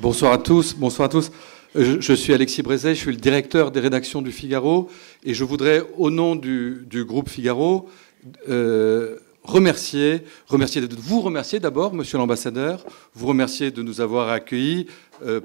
Bonsoir à tous. Bonsoir à tous. Je suis Alexis Brézet, je suis le directeur des rédactions du Figaro et je voudrais, au nom du groupe Figaro, vous remercier d'abord, monsieur l'ambassadeur, vous remercier de nous avoir accueillis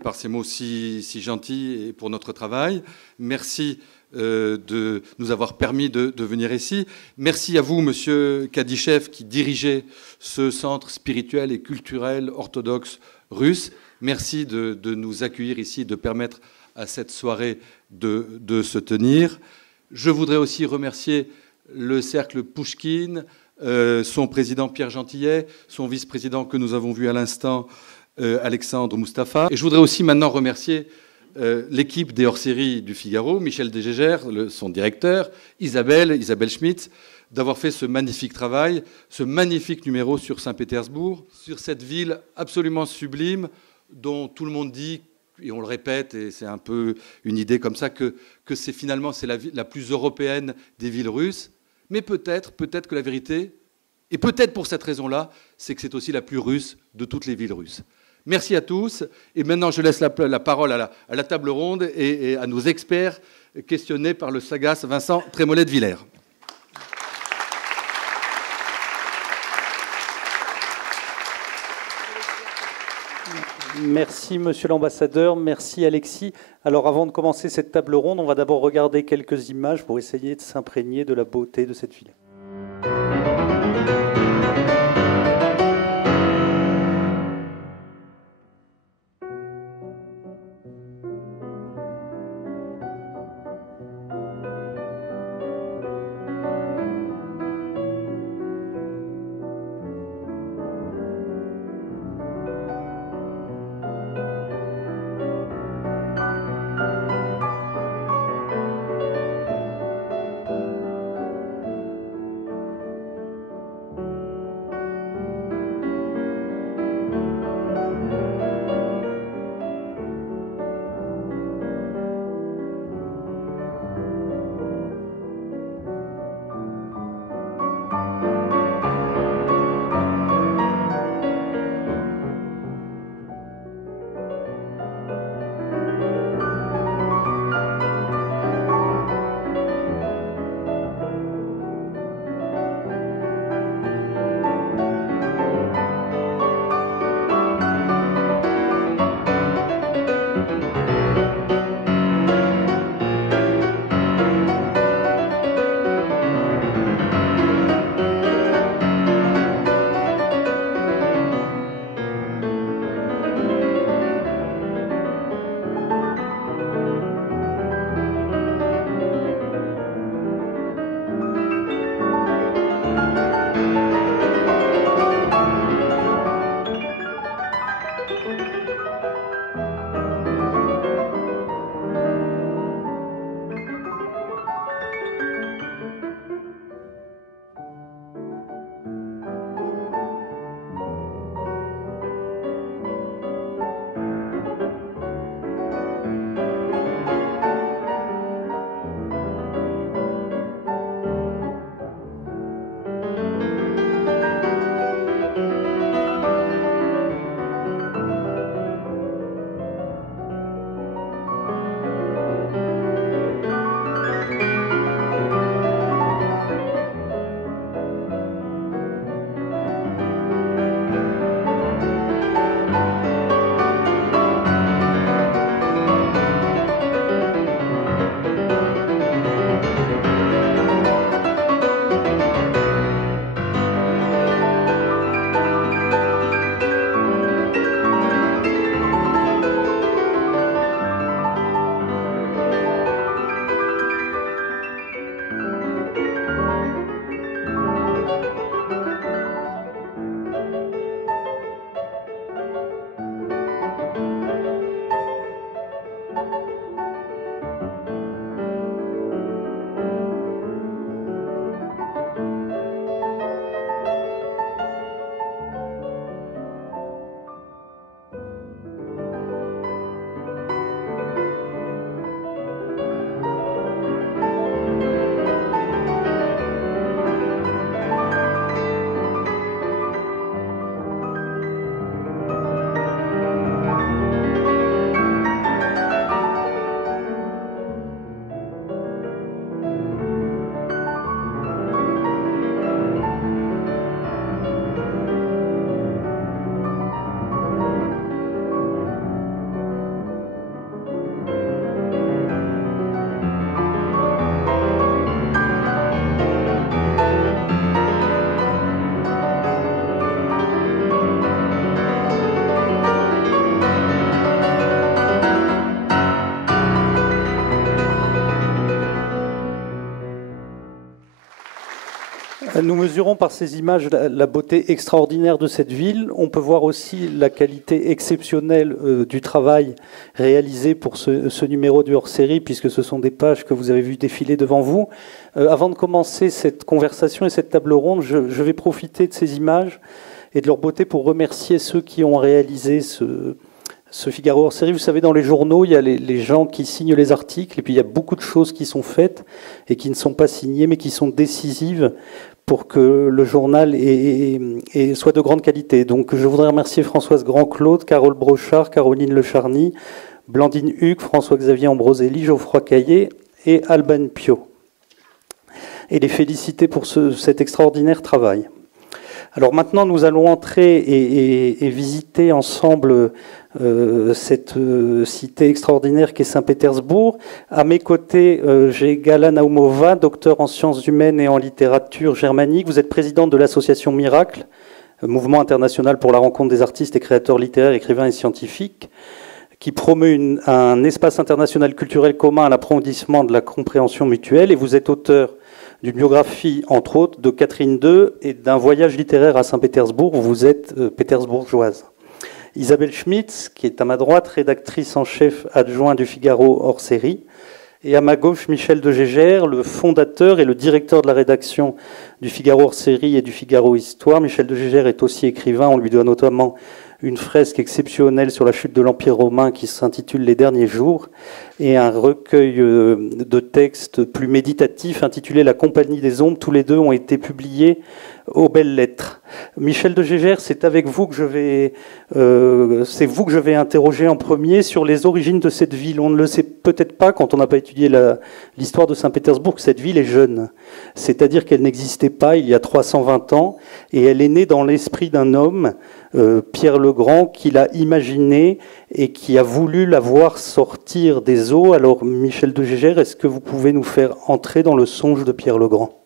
par ces mots si gentils et pour notre travail. Merci de nous avoir permis de venir ici. Merci à vous, monsieur Kadyshev, qui dirigeait ce centre spirituel et culturel orthodoxe russe. Merci de nous accueillir ici, de permettre à cette soirée de se tenir. Je voudrais aussi remercier le cercle Pouchkine, son président Pierre Gentillet, son vice-président que nous avons vu à l'instant, Alexandre Moustapha. Et je voudrais aussi maintenant remercier l'équipe des hors-séries du Figaro, Michel Desgégères, son directeur, Isabelle Schmitz, d'avoir fait ce magnifique travail, ce magnifique numéro sur Saint-Pétersbourg, sur cette ville absolument sublime dont tout le monde dit, et on le répète, et c'est un peu une idée comme ça, que c'est finalement la plus européenne des villes russes. Mais peut-être que la vérité, et peut-être pour cette raison-là, c'est que c'est aussi la plus russe de toutes les villes russes. Merci à tous. Et maintenant, je laisse la parole à la table ronde et à nos experts questionnés par le sagace Vincent Trémollet de Villers. Merci, monsieur l'ambassadeur. Merci, Alexis. Alors, avant de commencer cette table ronde, on va d'abord regarder quelques images pour essayer de s'imprégner de la beauté de cette ville. Nous mesurons par ces images la beauté extraordinaire de cette ville. On peut voir aussi la qualité exceptionnelle du travail réalisé pour ce numéro du hors-série, puisque ce sont des pages que vous avez vues défiler devant vous. Avant de commencer cette conversation et cette table ronde, je vais profiter de ces images et de leur beauté pour remercier ceux qui ont réalisé ce Figaro hors série. Vous savez, dans les journaux, il y a les gens qui signent les articles, et puis il y a beaucoup de choses qui sont faites et qui ne sont pas signées, mais qui sont décisives pour que le journal soit de grande qualité. Donc je voudrais remercier Françoise Grand-Claude, Carole Brochard, Caroline Lecharny, Blandine Hugues, François-Xavier Ambroselli, Geoffroy Caillé et Alban Pio. Et les féliciter pour cet extraordinaire travail. Alors maintenant, nous allons entrer et visiter ensemble cette cité extraordinaire qu'est Saint-Pétersbourg. À mes côtés, j'ai Gala Naumova, docteur en sciences humaines et en littérature germanique. Vous êtes présidente de l'association Miracle, mouvement international pour la rencontre des artistes et créateurs littéraires, écrivains et scientifiques, qui promeut un espace international culturel commun à l'approfondissement de la compréhension mutuelle. Et vous êtes auteur d'une biographie, entre autres, de Catherine II et d'un voyage littéraire à Saint-Pétersbourg, où vous êtes pétersbourgeoise. Isabelle Schmitz, qui est à ma droite, rédactrice en chef adjoint du Figaro hors série. Et à ma gauche, Michel de Gégère, le fondateur et le directeur de la rédaction du Figaro hors série et du Figaro Histoire. Michel de Gégère est aussi écrivain. On lui doit notamment une fresque exceptionnelle sur la chute de l'Empire romain qui s'intitule Les derniers jours, et un recueil de textes plus méditatifs intitulé La compagnie des ombres. Tous les deux ont été publiés aux Belles Lettres. Michel de Gégère, c'est avec vous que je vais interroger en premier sur les origines de cette ville. On ne le sait peut-être pas quand on n'a pas étudié l'histoire de Saint-Pétersbourg, que cette ville est jeune. C'est-à-dire qu'elle n'existait pas il y a 320 ans, et elle est née dans l'esprit d'un homme, Pierre le Grand, qui l'a imaginé et qui a voulu la voir sortir des eaux. Alors, Michel de Gégère, est-ce que vous pouvez nous faire entrer dans le songe de Pierre le Grand ?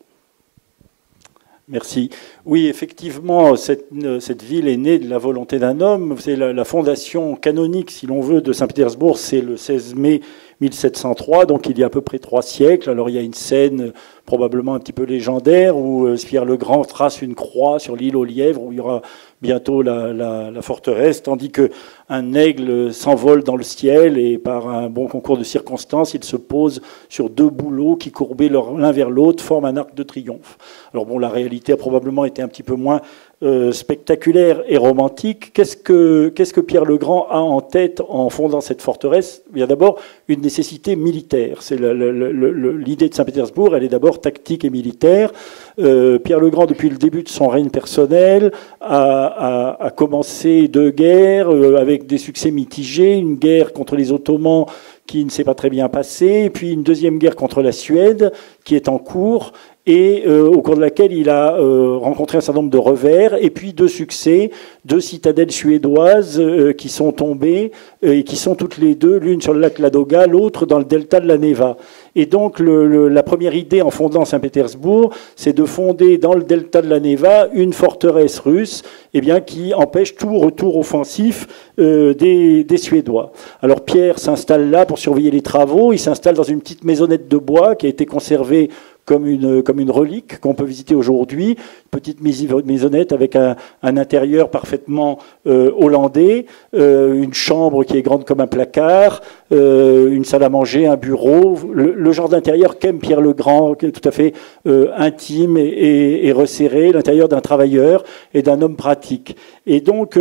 Merci. Oui, effectivement, cette ville est née de la volonté d'un homme. C'est la fondation canonique, si l'on veut, de Saint-Pétersbourg, c'est le 16 mai 1703, donc il y a à peu près 3 siècles. Alors il y a une scène probablement un petit peu légendaire où Pierre le Grand trace une croix sur l'île aux Lièvres, où il y aura bientôt la forteresse, tandis qu'un aigle s'envole dans le ciel et par un bon concours de circonstances, il se pose sur 2 bouleaux qui, courbés l'un vers l'autre, forment un arc de triomphe. Alors bon, la réalité a probablement été un petit peu moins spectaculaire et romantique. Qu'est-ce que Pierre le Grand a en tête en fondant cette forteresse ? Il y a d'abord une nécessité militaire. C'est l'idée de Saint-Pétersbourg, elle est d'abord tactique et militaire. Pierre le Grand, depuis le début de son règne personnel, a commencé 2 guerres avec des succès mitigés. Une guerre contre les Ottomans qui ne s'est pas très bien passée, et puis une deuxième guerre contre la Suède qui est en cours, et au cours de laquelle il a rencontré un certain nombre de revers, et puis 2 succès, 2 citadelles suédoises qui sont tombées, et qui sont toutes les 2, l'une sur le lac Ladoga, l'autre dans le delta de la Neva. Et donc la première idée en fondant Saint-Pétersbourg, c'est de fonder dans le delta de la Neva une forteresse russe, qui empêche tout retour offensif des Suédois. Alors Pierre s'installe là pour surveiller les travaux, il s'installe dans une petite maisonnette de bois qui a été conservée comme une relique qu'on peut visiter aujourd'hui, petite maisonnette avec un intérieur parfaitement hollandais, une chambre qui est grande comme un placard, une salle à manger, un bureau, le genre d'intérieur qu'aime Pierre le Grand, qui est tout à fait intime et resserré, l'intérieur d'un travailleur et d'un homme pratique. Et donc,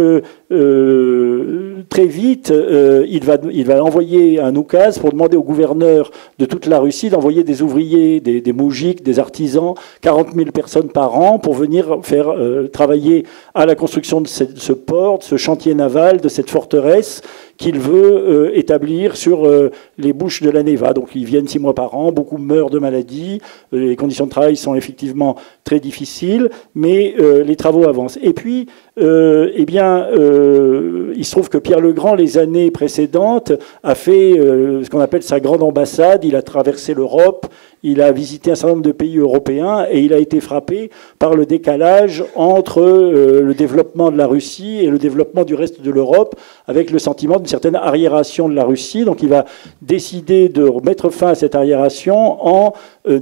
très vite, il va envoyer un oukase pour demander au gouverneur de toute la Russie d'envoyer des ouvriers, des moujiks, des artisans, 40 000 personnes par an pour venir faire travailler à la construction de ce port, de ce chantier naval, de cette forteresse qu'il veut établir sur les bouches de la Neva. Donc ils viennent 6 mois par an, beaucoup meurent de maladies, les conditions de travail sont effectivement très difficiles, mais les travaux avancent. Et puis, il se trouve que Pierre le Grand, les années précédentes, a fait ce qu'on appelle sa grande ambassade, il a traversé l'Europe, il a visité un certain nombre de pays européens et il a été frappé par le décalage entre le développement de la Russie et le développement du reste de l'Europe, avec le sentiment une certaine arriération de la Russie. Donc il va décider de mettre fin à cette arriération en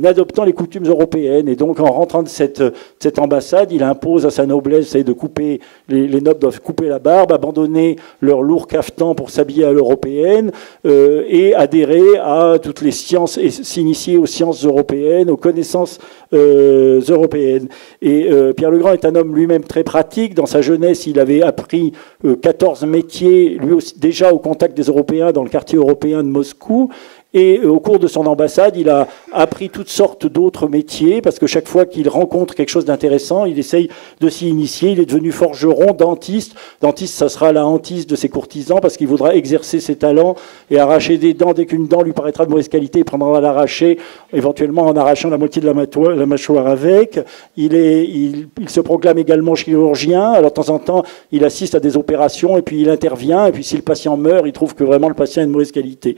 adoptant les coutumes européennes. Et donc en rentrant de cette ambassade, il impose à sa noblesse de couper, les nobles doivent couper la barbe, abandonner leur lourd cafetan pour s'habiller à l'européenne et adhérer à toutes les sciences et s'initier aux sciences européennes, aux connaissances européennes. Et Pierre le Grand est un homme lui-même très pratique. Dans sa jeunesse, il avait appris 14 métiers, lui aussi, déjà au contact des Européens dans le quartier européen de Moscou. Et au cours de son ambassade, il a appris toutes sortes d'autres métiers, parce que chaque fois qu'il rencontre quelque chose d'intéressant, il essaye de s'y initier. Il est devenu forgeron, dentiste. Dentiste, ça sera la hantise de ses courtisans, parce qu'il voudra exercer ses talents et arracher des dents. Dès qu'une dent lui paraîtra de mauvaise qualité, il prendra à l'arracher, éventuellement en arrachant la moitié de la mâchoire avec. Il se proclame également chirurgien. Alors de temps en temps, il assiste à des opérations, et puis il intervient. Et puis si le patient meurt, il trouve que vraiment le patient est de mauvaise qualité.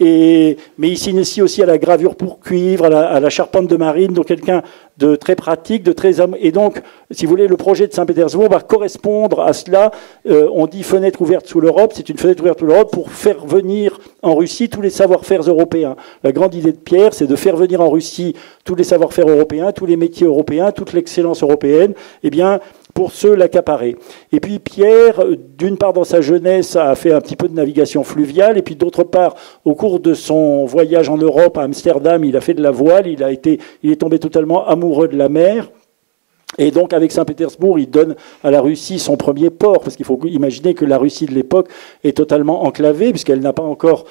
Mais il s'initie aussi à la gravure pour cuivre, à la charpente de marine, donc quelqu'un de très pratique, de très... Et donc, si vous voulez, le projet de Saint-Pétersbourg va correspondre à cela. On dit fenêtre ouverte sous l'Europe, c'est une fenêtre ouverte sous l'Europe pour faire venir en Russie tous les savoir-faire européens. La grande idée de Pierre, c'est de faire venir en Russie tous les savoir-faire européens, tous les métiers européens, toute l'excellence européenne, eh bien, pour se l'accaparer. Et puis Pierre, d'une part dans sa jeunesse, a fait un petit peu de navigation fluviale, et puis d'autre part, au cours de son voyage en Europe, à Amsterdam, il a fait de la voile, il est tombé totalement amoureux de la mer. Et donc, avec Saint-Pétersbourg, il donne à la Russie son premier port, parce qu'il faut imaginer que la Russie de l'époque est totalement enclavée, puisqu'elle n'a pas encore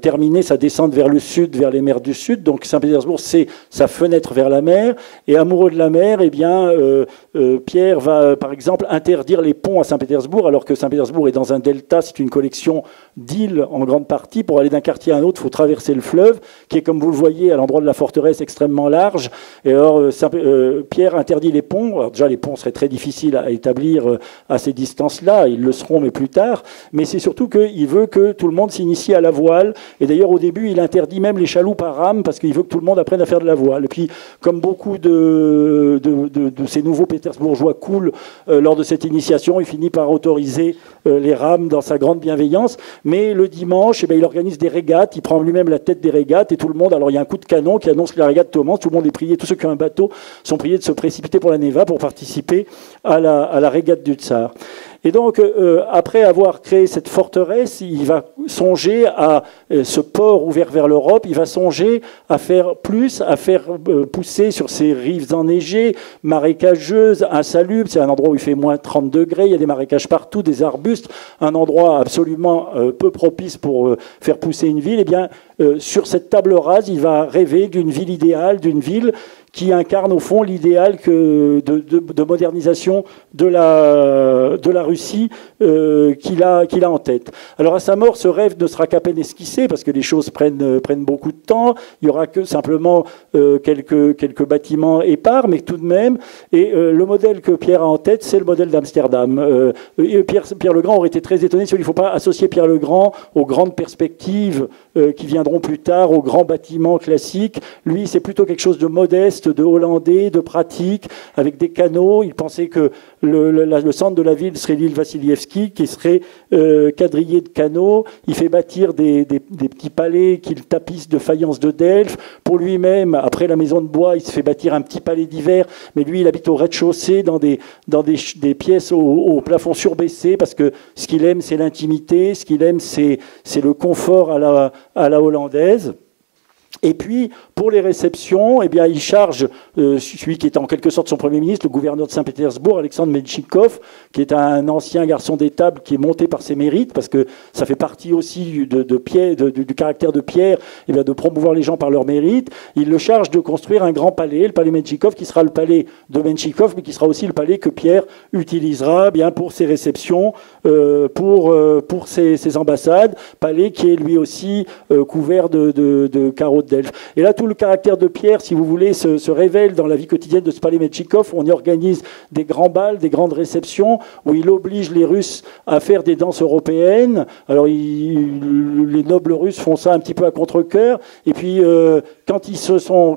terminé sa descente vers le sud, vers les mers du sud. Donc, Saint-Pétersbourg, c'est sa fenêtre vers la mer. Et amoureux de la mer, eh bien, Pierre va, par exemple, interdire les ponts à Saint-Pétersbourg, alors que Saint-Pétersbourg est dans un delta, c'est une collection d'îles en grande partie. Pour aller d'un quartier à un autre, il faut traverser le fleuve, qui est, comme vous le voyez, à l'endroit de la forteresse, extrêmement large. Et alors, Pierre interdit les ponts. Alors déjà, les ponts seraient très difficiles à établir à ces distances-là. Ils le seront, mais plus tard. Mais c'est surtout qu'il veut que tout le monde s'initie à la voile. Et d'ailleurs, au début, il interdit même les chaloupes à rames parce qu'il veut que tout le monde apprenne à faire de la voile. Et puis, comme beaucoup de ces nouveaux pétersbourgeois cool lors de cette initiation, il finit par autoriser les rames dans sa grande bienveillance. Mais le dimanche, eh bien, il organise des régates. Il prend lui-même la tête des régates. Et tout le monde, alors il y a un coup de canon qui annonce que la régate commence. Tout le monde est prié. Tous ceux qui ont un bateau sont priés de se précipiter pour la Neva pour participer à la régate du Tsar. Et donc, après avoir créé cette forteresse, il va songer à ce port ouvert vers l'Europe, il va songer à faire plus, à faire pousser sur ces rives enneigées, marécageuses, insalubres. C'est un endroit où il fait moins 30 degrés, il y a des marécages partout, des arbustes, un endroit absolument peu propice pour faire pousser une ville. Eh bien, sur cette table rase, il va rêver d'une ville idéale, d'une ville qui incarne au fond l'idéal de modernisation de la Russie qu'il a en tête. Alors à sa mort, ce rêve ne sera qu'à peine esquissé parce que les choses prennent beaucoup de temps. Il n'y aura que simplement quelques bâtiments épars, mais tout de même. Et le modèle que Pierre a en tête, c'est le modèle d'Amsterdam. Pierre le Grand aurait été très étonné s'il ne faut pas associer Pierre le Grand aux grandes perspectives qui viendront plus tard, aux grands bâtiments classiques. Lui, c'est plutôt quelque chose de modeste, de hollandais, de pratique, avec des canaux. Il pensait que le centre de la ville serait l'île Vassilievski, qui serait quadrillé de canaux. Il fait bâtir des petits palais qu'il tapisse de faïence de Delphes. Pour lui-même, après la maison de bois, il se fait bâtir un petit palais d'hiver, mais lui, il habite au rez-de-chaussée, dans des pièces au plafond surbaissé, parce que ce qu'il aime, c'est l'intimité, ce qu'il aime, c'est le confort à la hollandaise. Et puis, pour les réceptions, eh bien, il charge celui qui était en quelque sorte son Premier ministre, le gouverneur de Saint-Pétersbourg, Alexandre Menchikov, qui est un ancien garçon d'étable qui est monté par ses mérites, parce que ça fait partie aussi du caractère de Pierre, eh bien, de promouvoir les gens par leurs mérites. Il le charge de construire un grand palais, le palais Menchikov, qui sera le palais de Menchikov, mais qui sera aussi le palais que Pierre utilisera bien pour ses réceptions, pour ses ambassades, palais qui est lui aussi couvert de carreaux de Delphes. Et là, tout le caractère de Pierre, si vous voulez, se révèle rituel dans la vie quotidienne de Spalé-Metchikov, où on y organise des grands bals, des grandes réceptions, où il oblige les Russes à faire des danses européennes. Alors les nobles Russes font ça un petit peu à contre-cœur, et puis quand ils sont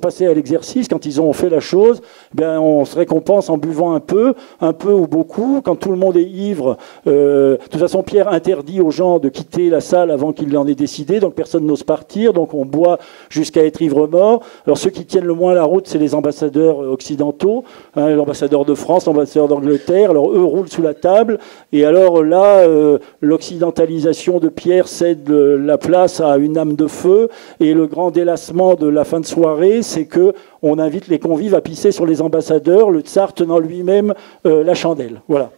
passés à l'exercice, quand ils ont fait la chose, ben on se récompense en buvant un peu ou beaucoup. Quand tout le monde est ivre, de toute façon Pierre interdit aux gens de quitter la salle avant qu'il en ait décidé, donc personne n'ose partir, donc on boit jusqu'à être ivre-mort. Alors ceux qui tiennent le moins la route, c'est les ambassadeurs occidentaux, hein, l'ambassadeur de France, l'ambassadeur d'Angleterre. Alors eux roulent sous la table, et alors là, l'occidentalisation de Pierre cède la place à une âme de feu, et le grand délassement de la fin de soirée, c'est que on invite les convives à pisser sur les ambassadeurs, le tsar tenant lui-même la chandelle. Voilà.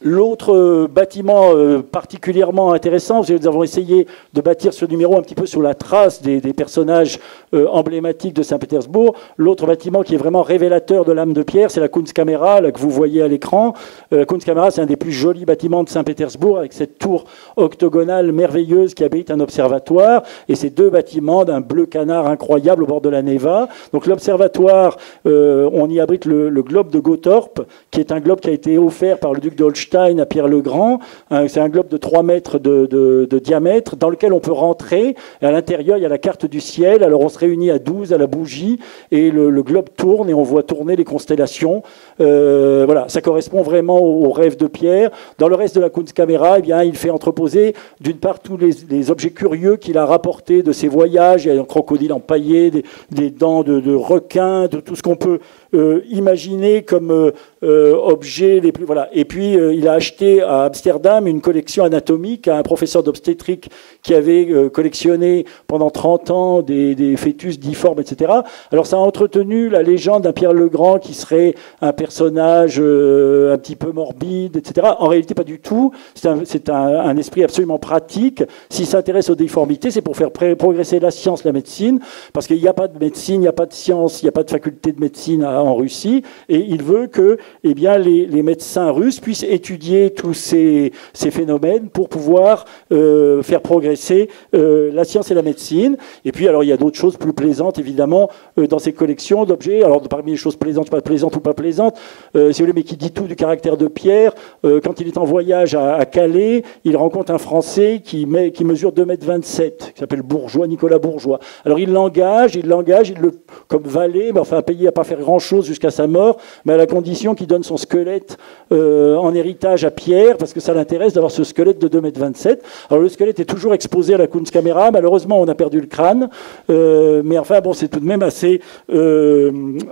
L'autre bâtiment particulièrement intéressant, nous avons essayé de bâtir ce numéro un petit peu sur la trace des personnages emblématiques de Saint-Pétersbourg. L'autre bâtiment qui est vraiment révélateur de l'âme de Pierre, c'est la Kunstkamera, là, que vous voyez à l'écran. La Kunstkamera, c'est un des plus jolis bâtiments de Saint-Pétersbourg, avec cette tour octogonale merveilleuse qui abrite un observatoire, et ces deux bâtiments d'un bleu canard incroyable au bord de la Neva. Donc l'observatoire, on y abrite le globe de Gottorp, qui est un globe qui a été offert par le duc de Holstein à Pierre le Grand. C'est un globe de 3 mètres de diamètre dans lequel on peut rentrer. Et à l'intérieur, il y a la carte du ciel. Alors on se réunit à 12 à la bougie et le globe tourne et on voit tourner les constellations. Voilà, ça correspond vraiment au rêve de Pierre. Dans le reste de la Kunstkamera, eh bien, il fait entreposer d'une part tous les objets curieux qu'il a rapportés de ses voyages. Il y a un crocodile empaillé, des dents de requin, de tout ce qu'on peut imaginer comme objets les plus... Voilà. Et puis, il a acheté à Amsterdam une collection anatomique à un professeur d'obstétrique qui avait collectionné pendant 30 ans des fœtus difformes, etc. Alors, ça a entretenu la légende d'un Pierre le Grand qui serait un personnage un petit peu morbide, etc. En réalité, pas du tout. C'est un esprit absolument pratique. S'il s'intéresse aux déformités, c'est pour faire progresser la science, la médecine, parce qu'il n'y a pas de médecine, il n'y a pas de science, il n'y a pas de faculté de médecine en Russie, et il veut que bien, les médecins russes puissent étudier tous ces phénomènes pour pouvoir faire progresser la science et la médecine. Et puis, alors, il y a d'autres choses plus plaisantes, évidemment, dans ces collections d'objets. Alors, parmi les choses plaisantes, pas plaisantes ou pas plaisantes, si vous voulez, mais qui dit tout du caractère de Pierre, quand il est en voyage à Calais, il rencontre un Français qui mesure 2,27 m, qui s'appelle Bourgeois, Nicolas Bourgeois. Alors, il l'engage, comme valet, mais enfin, payé à pas faire grand-chose jusqu'à sa mort, mais à la condition qu'il donne son squelette en héritage à Pierre, parce que ça l'intéresse d'avoir ce squelette de 2,27 m. Alors le squelette est toujours exposé à la Kunstkamera. Malheureusement, on a perdu le crâne, mais enfin bon, c'est tout de même assez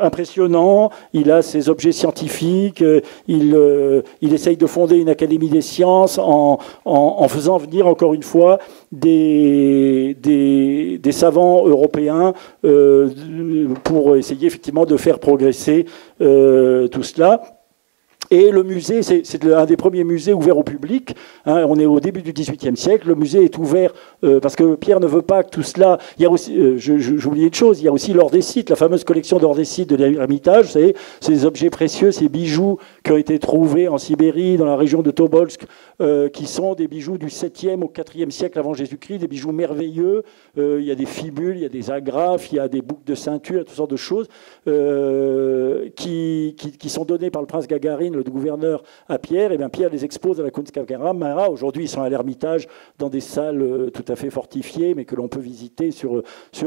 impressionnant. Il a ses objets scientifiques. Il essaye de fonder une académie des sciences en faisant venir encore une fois des savants européens pour essayer effectivement de faire progresser tout cela. Et le musée, c'est un des premiers musées ouverts au public. Hein, on est au début du XVIIIe siècle. Le musée est ouvert parce que Pierre ne veut pas que tout cela... Il y a aussi, j'oubliais une chose, il y a aussi l'Ordécite, la fameuse collection d'Ordécite de l'Ermitage. Vous savez, ces objets précieux, ces bijoux qui ont été trouvés en Sibérie, dans la région de Tobolsk, qui sont des bijoux du 7e au 4e siècle avant Jésus-Christ, des bijoux merveilleux. Il y a des fibules, il y a des agrafes, il y a des boucles de ceinture, il y a toutes sortes de choses qui sont données par le prince Gagarine, le gouverneur, à Pierre. Et bien Pierre les expose à la Kunstkamera. Aujourd'hui, ils sont à l'Ermitage, dans des salles tout à fait fortifiées, mais que l'on peut visiter sur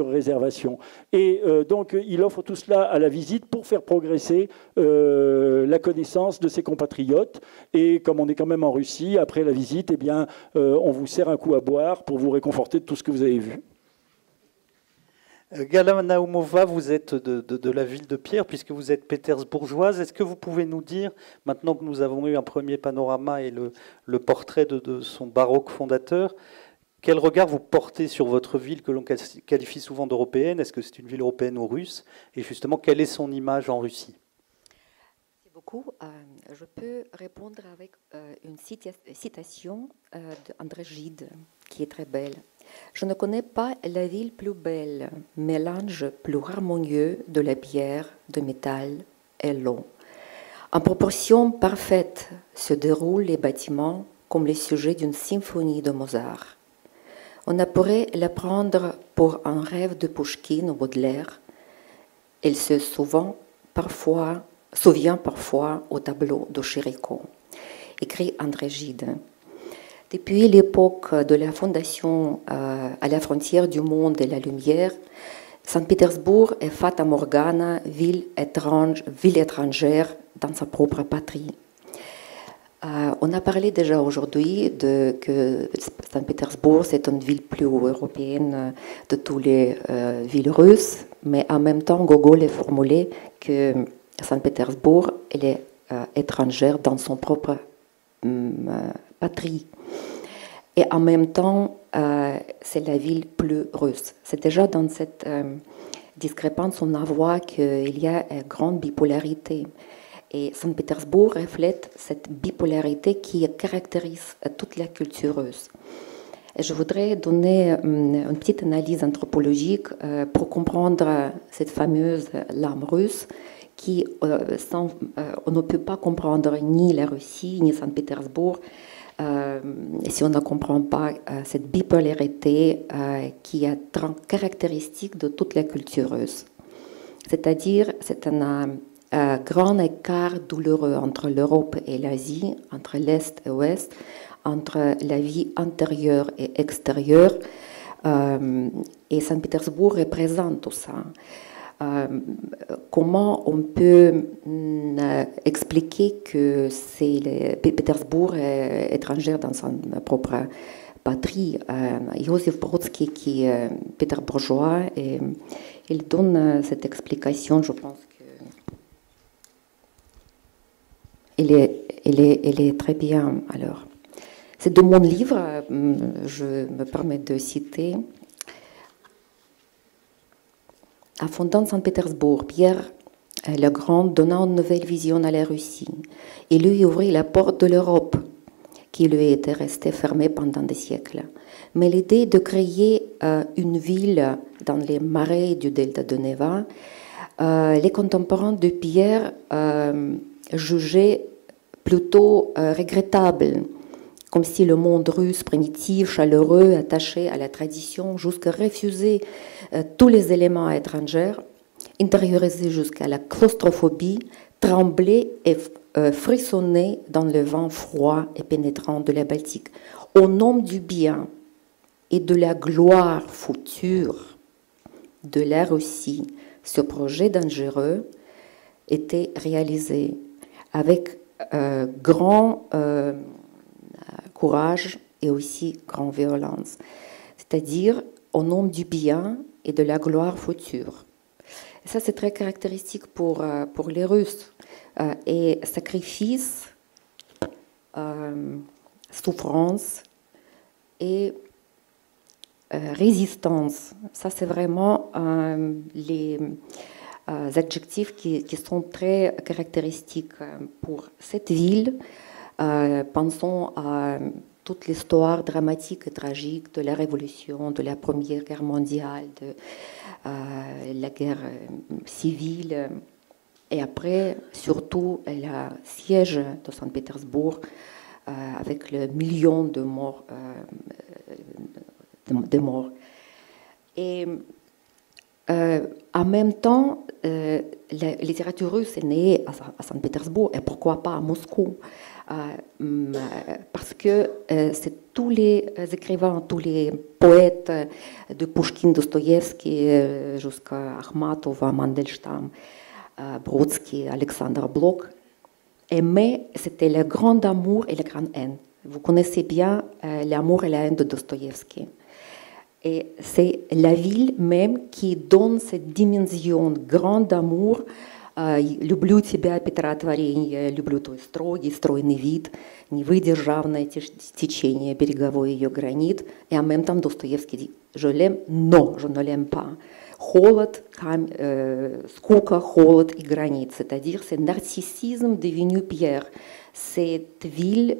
réservation. Et donc, il offre tout cela à la visite pour faire progresser la connaissance de ses compatriotes. Et comme on est quand même en Russie, après la visite, eh bien, on vous sert un coup à boire pour vous réconforter de tout ce que vous avez vu. Gala Naumova, vous êtes de la ville de Pierre, puisque vous êtes pétersbourgeoise. Est-ce que vous pouvez nous dire, maintenant que nous avons eu un premier panorama et le portrait de son baroque fondateur, quel regard vous portez sur votre ville que l'on qualifie souvent d'européenne? Est-ce que c'est une ville européenne ou russe? Et justement, quelle est son image en Russie? Merci beaucoup. Je peux répondre avec une citation d'André Gide, qui est très belle. Je ne connais pas la ville plus belle, mélange plus harmonieux de la pierre, de métal et l'eau. En proportion parfaite se déroulent les bâtiments comme les sujets d'une symphonie de Mozart. On a pourrait la prendre pour un rêve de Pouchkine ou Baudelaire. Elle se souvient parfois au tableau de Chirico, écrit André Gide. Depuis l'époque de la fondation à la frontière du monde et la lumière, Saint-Pétersbourg est Fata Morgana, ville étrangère dans sa propre patrie. On a parlé déjà aujourd'hui que Saint-Pétersbourg, c'est une ville plus européenne de toutes les villes russes, mais en même temps, Gogol a formulé que Saint-Pétersbourg, elle est étrangère dans son propre patrie. Et en même temps, c'est la ville plus russe. C'est déjà dans cette discrépance, on voit qu'il y a une grande bipolarité. Et Saint-Pétersbourg reflète cette bipolarité qui caractérise toute la culture russe. Et je voudrais donner une petite analyse anthropologique pour comprendre cette fameuse lame russe qui, on ne peut pas comprendre ni la Russie, ni Saint-Pétersbourg si on ne comprend pas cette bipolarité qui est caractéristique de toute la culture russe. C'est-à-dire, c'est un grand écart douloureux entre l'Europe et l'Asie, entre l'Est et l'Ouest, entre la vie intérieure et extérieure. Et Saint-Pétersbourg représente tout ça. Comment on peut expliquer que Pétersbourg est étrangère dans sa propre patrie? Joseph Brodsky, qui est pétersbourgeois, et il donne cette explication, je pense. Elle est très bien. Alors, c'est de mon livre, je me permets de citer. En fondant Saint-Pétersbourg, Pierre le Grand donna une nouvelle vision à la Russie. Il lui ouvrit la porte de l'Europe, qui lui était restée fermée pendant des siècles. Mais l'idée de créer une ville dans les marais du delta de Neva, les contemporains de Pierre jugé plutôt regrettable, comme si le monde russe primitif, chaleureux, attaché à la tradition, jusqu'à refuser tous les éléments étrangers, intériorisé jusqu'à la claustrophobie, tremblait et frissonnait dans le vent froid et pénétrant de la Baltique. Au nom du bien et de la gloire future de la Russie, ce projet dangereux était réalisé avec grand courage et aussi grande violence, c'est-à-dire au nom du bien et de la gloire future. Et ça, c'est très caractéristique pour les Russes. Et sacrifice, souffrance et résistance, ça, c'est vraiment les adjectifs qui sont très caractéristiques pour cette ville. Pensons à toute l'histoire dramatique et tragique de la Révolution, de la Première Guerre mondiale, de la guerre civile, et après, surtout, le siège de Saint-Pétersbourg, avec le million de morts. Et en même temps, la littérature russe est née à Saint-Pétersbourg, et pourquoi pas à Moscou, parce que c'est tous les écrivains, tous les poètes de Pouchkine, Dostoïevski jusqu'à Akhmatov, Mandelstam, Brodsky, Alexandre Blok aimaient, c'était le grand amour et la grande haine. Vous connaissez bien l'amour et la haine de Dostoïevski. Et c'est la ville même qui donne cette dimension grande amour. «Люблю тебя, Петра творенья, люблю твой строгий, стройный вид, не выдержавное течение береговой ее гранит». Et en même temps, Dostoïevski dit «Je l'aime, non, je ne l'aime pas». Холод, скука, холод и гранит. C'est-à-dire, c'est narcissisme devenu Pierre. Cette ville...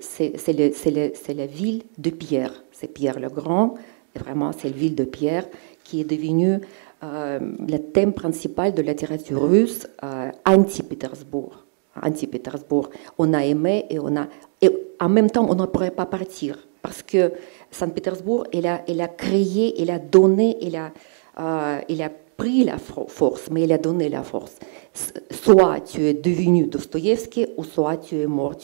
c'est la ville de Pierre. C'est Pierre le Grand, et vraiment c'est la ville de Pierre qui est devenue le thème principal de la littérature russe anti-Pétersbourg. On a aimé et en même temps on ne pourrait pas partir parce que Saint-Pétersbourg, elle a créé, elle a donné, elle a pris la force, mais elle a donné la force. Soit tu es devenu Dostoïevski, ou soit tu es mort,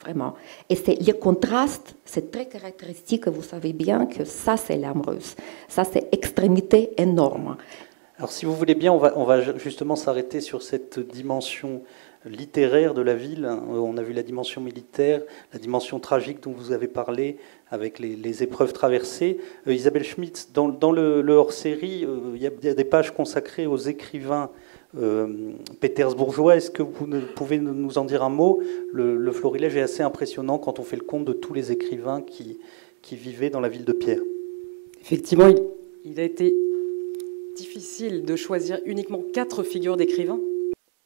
vraiment. Et les contrastes, c'est très caractéristique, vous savez bien que ça, c'est l'âme russe. Ça, c'est extrémité énorme. Alors, si vous voulez bien, on va justement s'arrêter sur cette dimension littéraire de la ville. On a vu la dimension militaire, la dimension tragique dont vous avez parlé, avec les épreuves traversées. Isabelle Schmitz, dans le hors-série, il y a des pages consacrées aux écrivains pétersbourgeois. Est-ce que vous pouvez nous en dire un mot? Le florilège est assez impressionnant quand on fait le compte de tous les écrivains qui vivaient dans la ville de Pierre. Effectivement, il a été difficile de choisir uniquement 4 figures d'écrivains.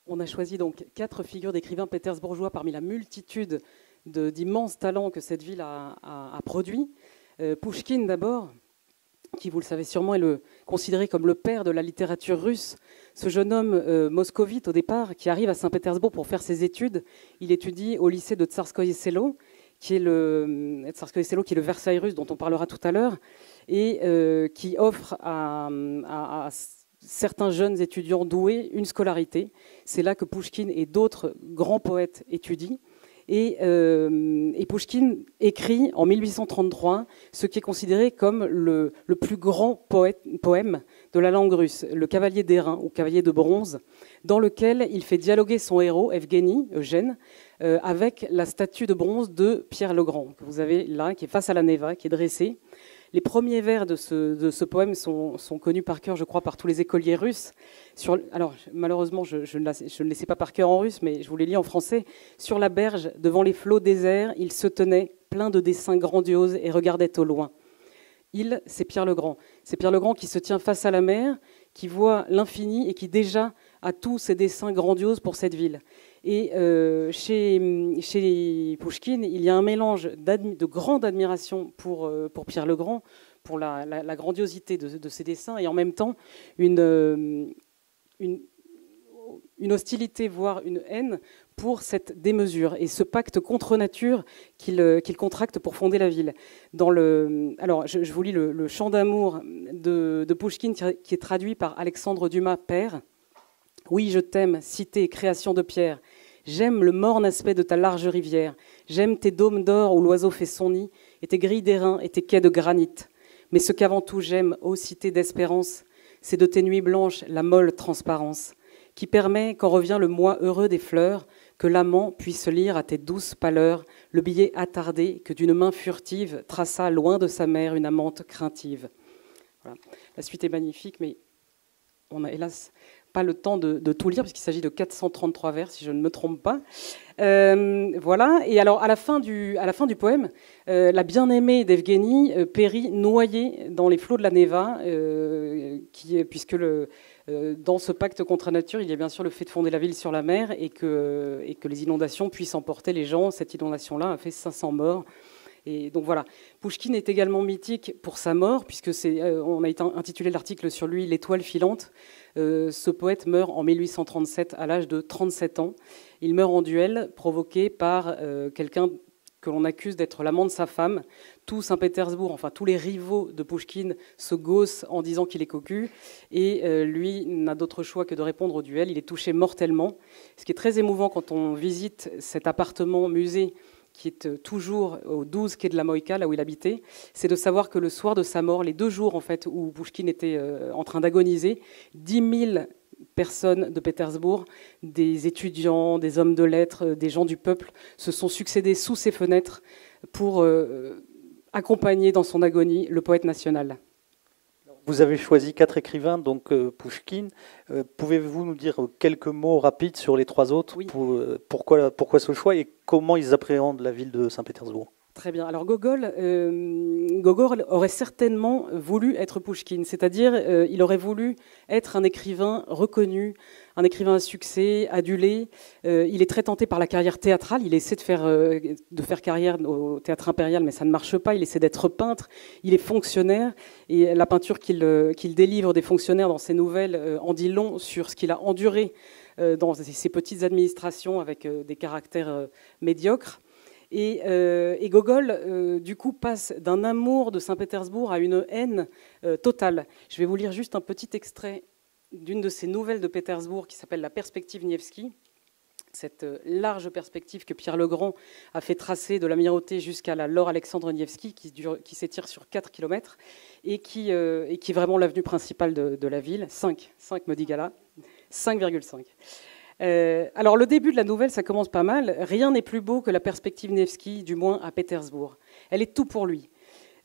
On a choisi donc 4 figures d'écrivains pétersbourgeois parmi la multitude d'immenses talents que cette ville a produit. Pouchkine d'abord, qui, vous le savez sûrement, est considéré comme le père de la littérature russe. Ce jeune homme moscovite, au départ, qui arrive à Saint-Pétersbourg pour faire ses études, il étudie au lycée de Tsarskoye Selo, qui est le Versailles russe dont on parlera tout à l'heure, et qui offre à certains jeunes étudiants doués une scolarité. C'est là que Pouchkine et d'autres grands poètes étudient. Et Pouchkine écrit en 1833 ce qui est considéré comme le plus grand poème de la langue russe, le Cavalier d'airain ou Cavalier de bronze, dans lequel il fait dialoguer son héros, Eugène, avec la statue de bronze de Pierre le Grand, que vous avez là, qui est face à la Neva, qui est dressée. Les premiers vers de ce poème sont connus par cœur, je crois, par tous les écoliers russes. Alors, malheureusement, je ne les sais pas par cœur en russe, mais je vous les lis en français. Sur la berge, devant les flots déserts, il se tenait, plein de dessins grandioses, et regardait au loin. C'est Pierre le Grand. C'est Pierre le Grand qui se tient face à la mer, qui voit l'infini et qui déjà a tous ces dessins grandioses pour cette ville. Et chez Pouchkine, il y a un mélange de grande admiration pour Pierre le Grand, pour la grandiosité de ses dessins, et en même temps une hostilité, voire une haine pour cette démesure et ce pacte contre nature qu'il contracte pour fonder la ville. Alors, je vous lis le chant d'amour de Pouchkine qui est traduit par Alexandre Dumas, père. Oui, je t'aime, cité, création de pierre. J'aime le morne aspect de ta large rivière. J'aime tes dômes d'or où l'oiseau fait son nid, et tes grilles d'airain et tes quais de granit. Mais ce qu'avant tout j'aime, ô cité d'espérance, c'est de tes nuits blanches la molle transparence, qui permet, quand revient le mois heureux des fleurs, que l'amant puisse lire à tes douces pâleurs le billet attardé que d'une main furtive traça loin de sa mère une amante craintive. Voilà. La suite est magnifique, mais on a hélas pas le temps de tout lire, puisqu'il s'agit de 433 vers, si je ne me trompe pas. Voilà. Et alors, à la fin du poème, la bien-aimée d'Evguénie périt noyée dans les flots de la Neva, puisque dans ce pacte contre la nature, il y a bien sûr le fait de fonder la ville sur la mer et que les inondations puissent emporter les gens. Cette inondation-là a fait 500 morts. Et donc voilà, Pouchkine est également mythique pour sa mort, puisque on a intitulé l'article sur lui « L'étoile filante ». Ce poète meurt en 1837 à l'âge de 37 ans. Il meurt en duel provoqué par quelqu'un que l'on accuse d'être l'amant de sa femme. Tout Saint-Pétersbourg, enfin tous les rivaux de Pouchkine se gaussent en disant qu'il est cocu. Et lui n'a d'autre choix que de répondre au duel. Il est touché mortellement. Ce qui est très émouvant quand on visite cet appartement-musée qui est toujours au 12 quai de la Moïka, là où il habitait, c'est de savoir que le soir de sa mort, les 2 jours en fait, où Pouchkine était en train d'agoniser, 10 000 personnes de Pétersbourg, des étudiants, des hommes de lettres, des gens du peuple, se sont succédés sous ses fenêtres pour accompagner dans son agonie le poète national. Vous avez choisi 4 écrivains, donc Pouchkine. Pouvez-vous nous dire quelques mots rapides sur les 3 autres? Oui. Pourquoi ce choix et comment ils appréhendent la ville de Saint-Pétersbourg? Très bien. Alors Gogol aurait certainement voulu être Pouchkine, c'est-à-dire il aurait voulu être un écrivain reconnu, un écrivain à succès, adulé. Il est très tenté par la carrière théâtrale. Il essaie de faire carrière au Théâtre Impérial, mais ça ne marche pas. Il essaie d'être peintre. Il est fonctionnaire. Et la peinture qu'il délivre des fonctionnaires dans ses nouvelles en dit long sur ce qu'il a enduré dans ses petites administrations avec des caractères médiocres. Et Gogol, du coup, passe d'un amour de Saint-Pétersbourg à une haine totale. Je vais vous lire juste un petit extrait d'une de ses nouvelles de Pétersbourg qui s'appelle La perspective Nievski. Cette large perspective que Pierre Legrand a fait tracer de l'Amirauté jusqu'à la Laure-Alexandre Nievski, qui s'étire sur 4 km et qui est vraiment l'avenue principale de la ville. 5 me dit Gala, 5,5. Alors le début de la nouvelle, ça commence pas mal. Rien n'est plus beau que la perspective Nievski, du moins à Pétersbourg. Elle est tout pour lui.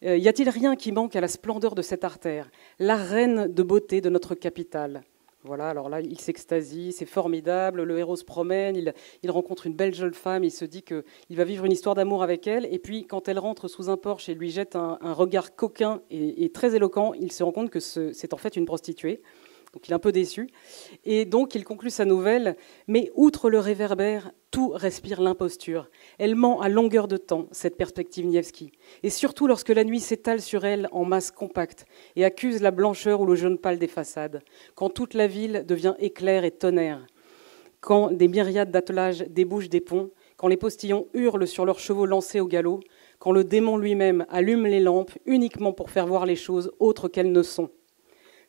Y a-t-il rien qui manque à la splendeur de cette artère, la reine de beauté de notre capitale? Voilà, alors là, il s'extasie, c'est formidable, le héros se promène, il rencontre une belle jeune femme, il se dit qu'il va vivre une histoire d'amour avec elle, et puis quand elle rentre sous un porche et lui jette un regard coquin et très éloquent, il se rend compte que c'est en fait une prostituée. Donc il est un peu déçu. Et donc il conclut sa nouvelle. Mais outre le réverbère, tout respire l'imposture. Elle ment à longueur de temps, cette perspective Nievski. Et surtout lorsque la nuit s'étale sur elle en masse compacte et accuse la blancheur ou le jaune pâle des façades. Quand toute la ville devient éclair et tonnerre. Quand des myriades d'attelages débouchent des ponts. Quand les postillons hurlent sur leurs chevaux lancés au galop. Quand le démon lui-même allume les lampes uniquement pour faire voir les choses autres qu'elles ne sont.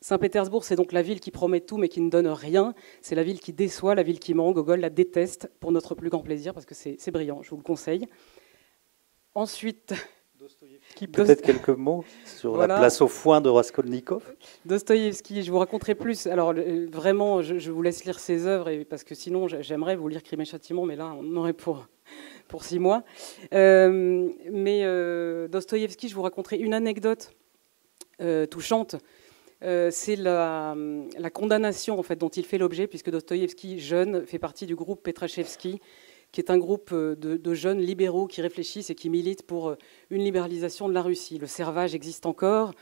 Saint-Pétersbourg, c'est donc la ville qui promet tout mais qui ne donne rien. C'est la ville qui déçoit, la ville qui ment. Gogol la déteste pour notre plus grand plaisir parce que c'est brillant, je vous le conseille. Ensuite, Dostoïevski, peut-être quelques mots sur la place au foin de Raskolnikov. Dostoïevski, je vous raconterai plus. Alors vraiment, je vous laisse lire ses œuvres parce que sinon, j'aimerais vous lire Crime et Châtiment, mais là, on en aurait pour 6 mois. Mais Dostoïevski, je vous raconterai une anecdote touchante. C'est la condamnation en fait, dont il fait l'objet, puisque Dostoïevski, jeune, fait partie du groupe Petrachevski, qui est un groupe de jeunes libéraux qui réfléchissent et qui militent pour une libéralisation de la Russie. Le servage existe encore.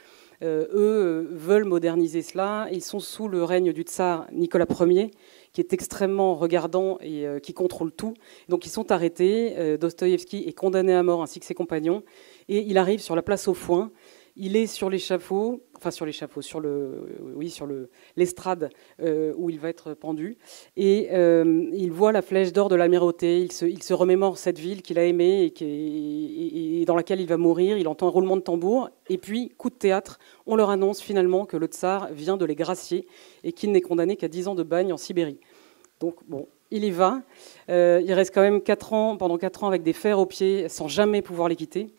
Eux veulent moderniser cela. Ils sont sous le règne du tsar Nicolas Ier, qui est extrêmement regardant et qui contrôle tout. Donc ils sont arrêtés. Dostoïevski est condamné à mort, ainsi que ses compagnons. Et il arrive sur la place au foin. Il est sur l'échafaud, sur l'estrade où il va être pendu, et il voit la flèche d'or de l'Amirauté. Il se remémore cette ville qu'il a aimée et dans laquelle il va mourir. Il entend un roulement de tambour, et puis, coup de théâtre, on leur annonce finalement que le tsar vient de les gracier et qu'il n'est condamné qu'à 10 ans de bagne en Sibérie. Donc, bon, il y va. Il reste quand même pendant 4 ans avec des fers aux pieds, sans jamais pouvoir les quitter.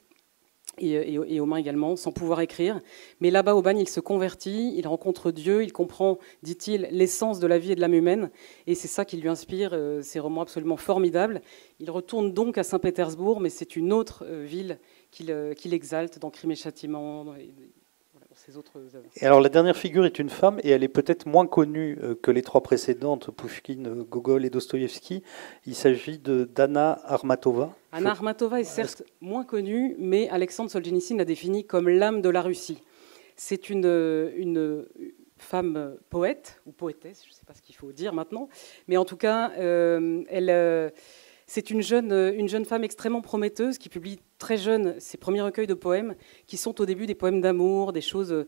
Et aux mains également, sans pouvoir écrire. Mais là-bas, au bagne, il se convertit, il rencontre Dieu, il comprend, dit-il, l'essence de la vie et de l'âme humaine. Et c'est ça qui lui inspire ces romans absolument formidables. Il retourne donc à Saint-Pétersbourg, mais c'est une autre ville qu'il exalte dans Crime et Châtiment, dans ses autres œuvres. Et alors, la dernière figure est une femme, et elle est peut-être moins connue que les 3 précédentes, Pouchkine, Gogol et Dostoïevski. Il s'agit d'Anna Akhmatova. Anna Akhmatova est certes moins connue, mais Alexandre Solzhenitsyn l'a définie comme l'âme de la Russie. C'est une femme poète, ou poétesse, je ne sais pas ce qu'il faut dire maintenant, mais en tout cas, c'est une jeune femme extrêmement prometteuse qui publie très jeune ses premiers recueils de poèmes qui sont au début des poèmes d'amour, des choses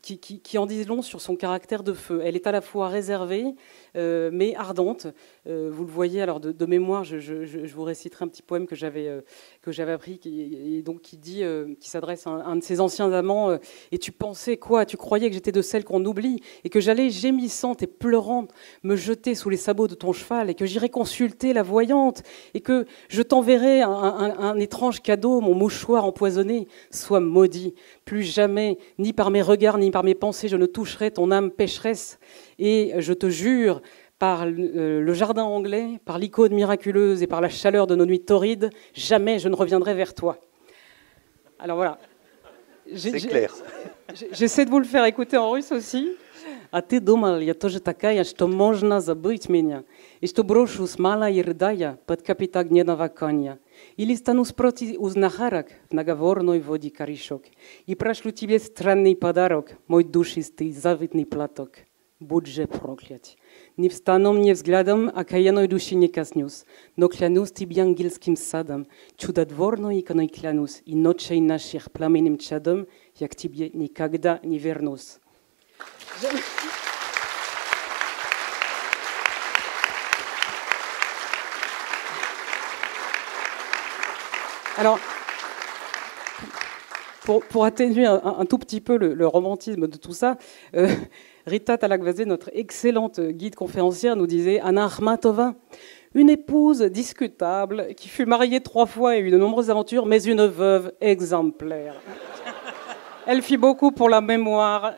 qui en disent long sur son caractère de feu. Elle est à la fois réservée mais ardente. Vous le voyez, alors de mémoire, je vous réciterai un petit poème que j'avais appris qui s'adresse à un de ses anciens amants. Et tu pensais quoi? Tu croyais que j'étais de celles qu'on oublie et que j'allais gémissante et pleurante me jeter sous les sabots de ton cheval et que j'irais consulter la voyante et que je t'enverrais un étrange cadeau, mon mouchoir empoisonné. Sois maudit, plus jamais, ni par mes regards, ni par mes pensées, je ne toucherai ton âme pécheresse. Et je te jure, par le jardin anglais, par l'icône miraculeuse et par la chaleur de nos nuits torrides, jamais je ne reviendrai vers toi. Alors voilà. C'est clair. J'essaie de vous le faire écouter en russe aussi. А ты думал, я тоже такая, что можно забыть меня, и что брошу смала и рыдая под копыта огненного коня, или стану спроти у знахарок в наговорной воде корешок, и прошлю тебе странный подарок, мой душистый завидный платок. Будь же проклят. Не встану мне взглядом, окаянной души не коснусь, но клянусь тебе ангельским садом, чудотворной иконой клянусь, и ночей наших пламенным чадом я к тебе никогда не вернусь. Alors, pour atténuer un tout petit peu le romantisme de tout ça, Rita Talakvazé, notre excellente guide conférencière, nous disait « Anna Akhmatova, une épouse discutable qui fut mariée 3 fois et eut de nombreuses aventures, mais une veuve exemplaire. » Elle fit beaucoup pour la mémoire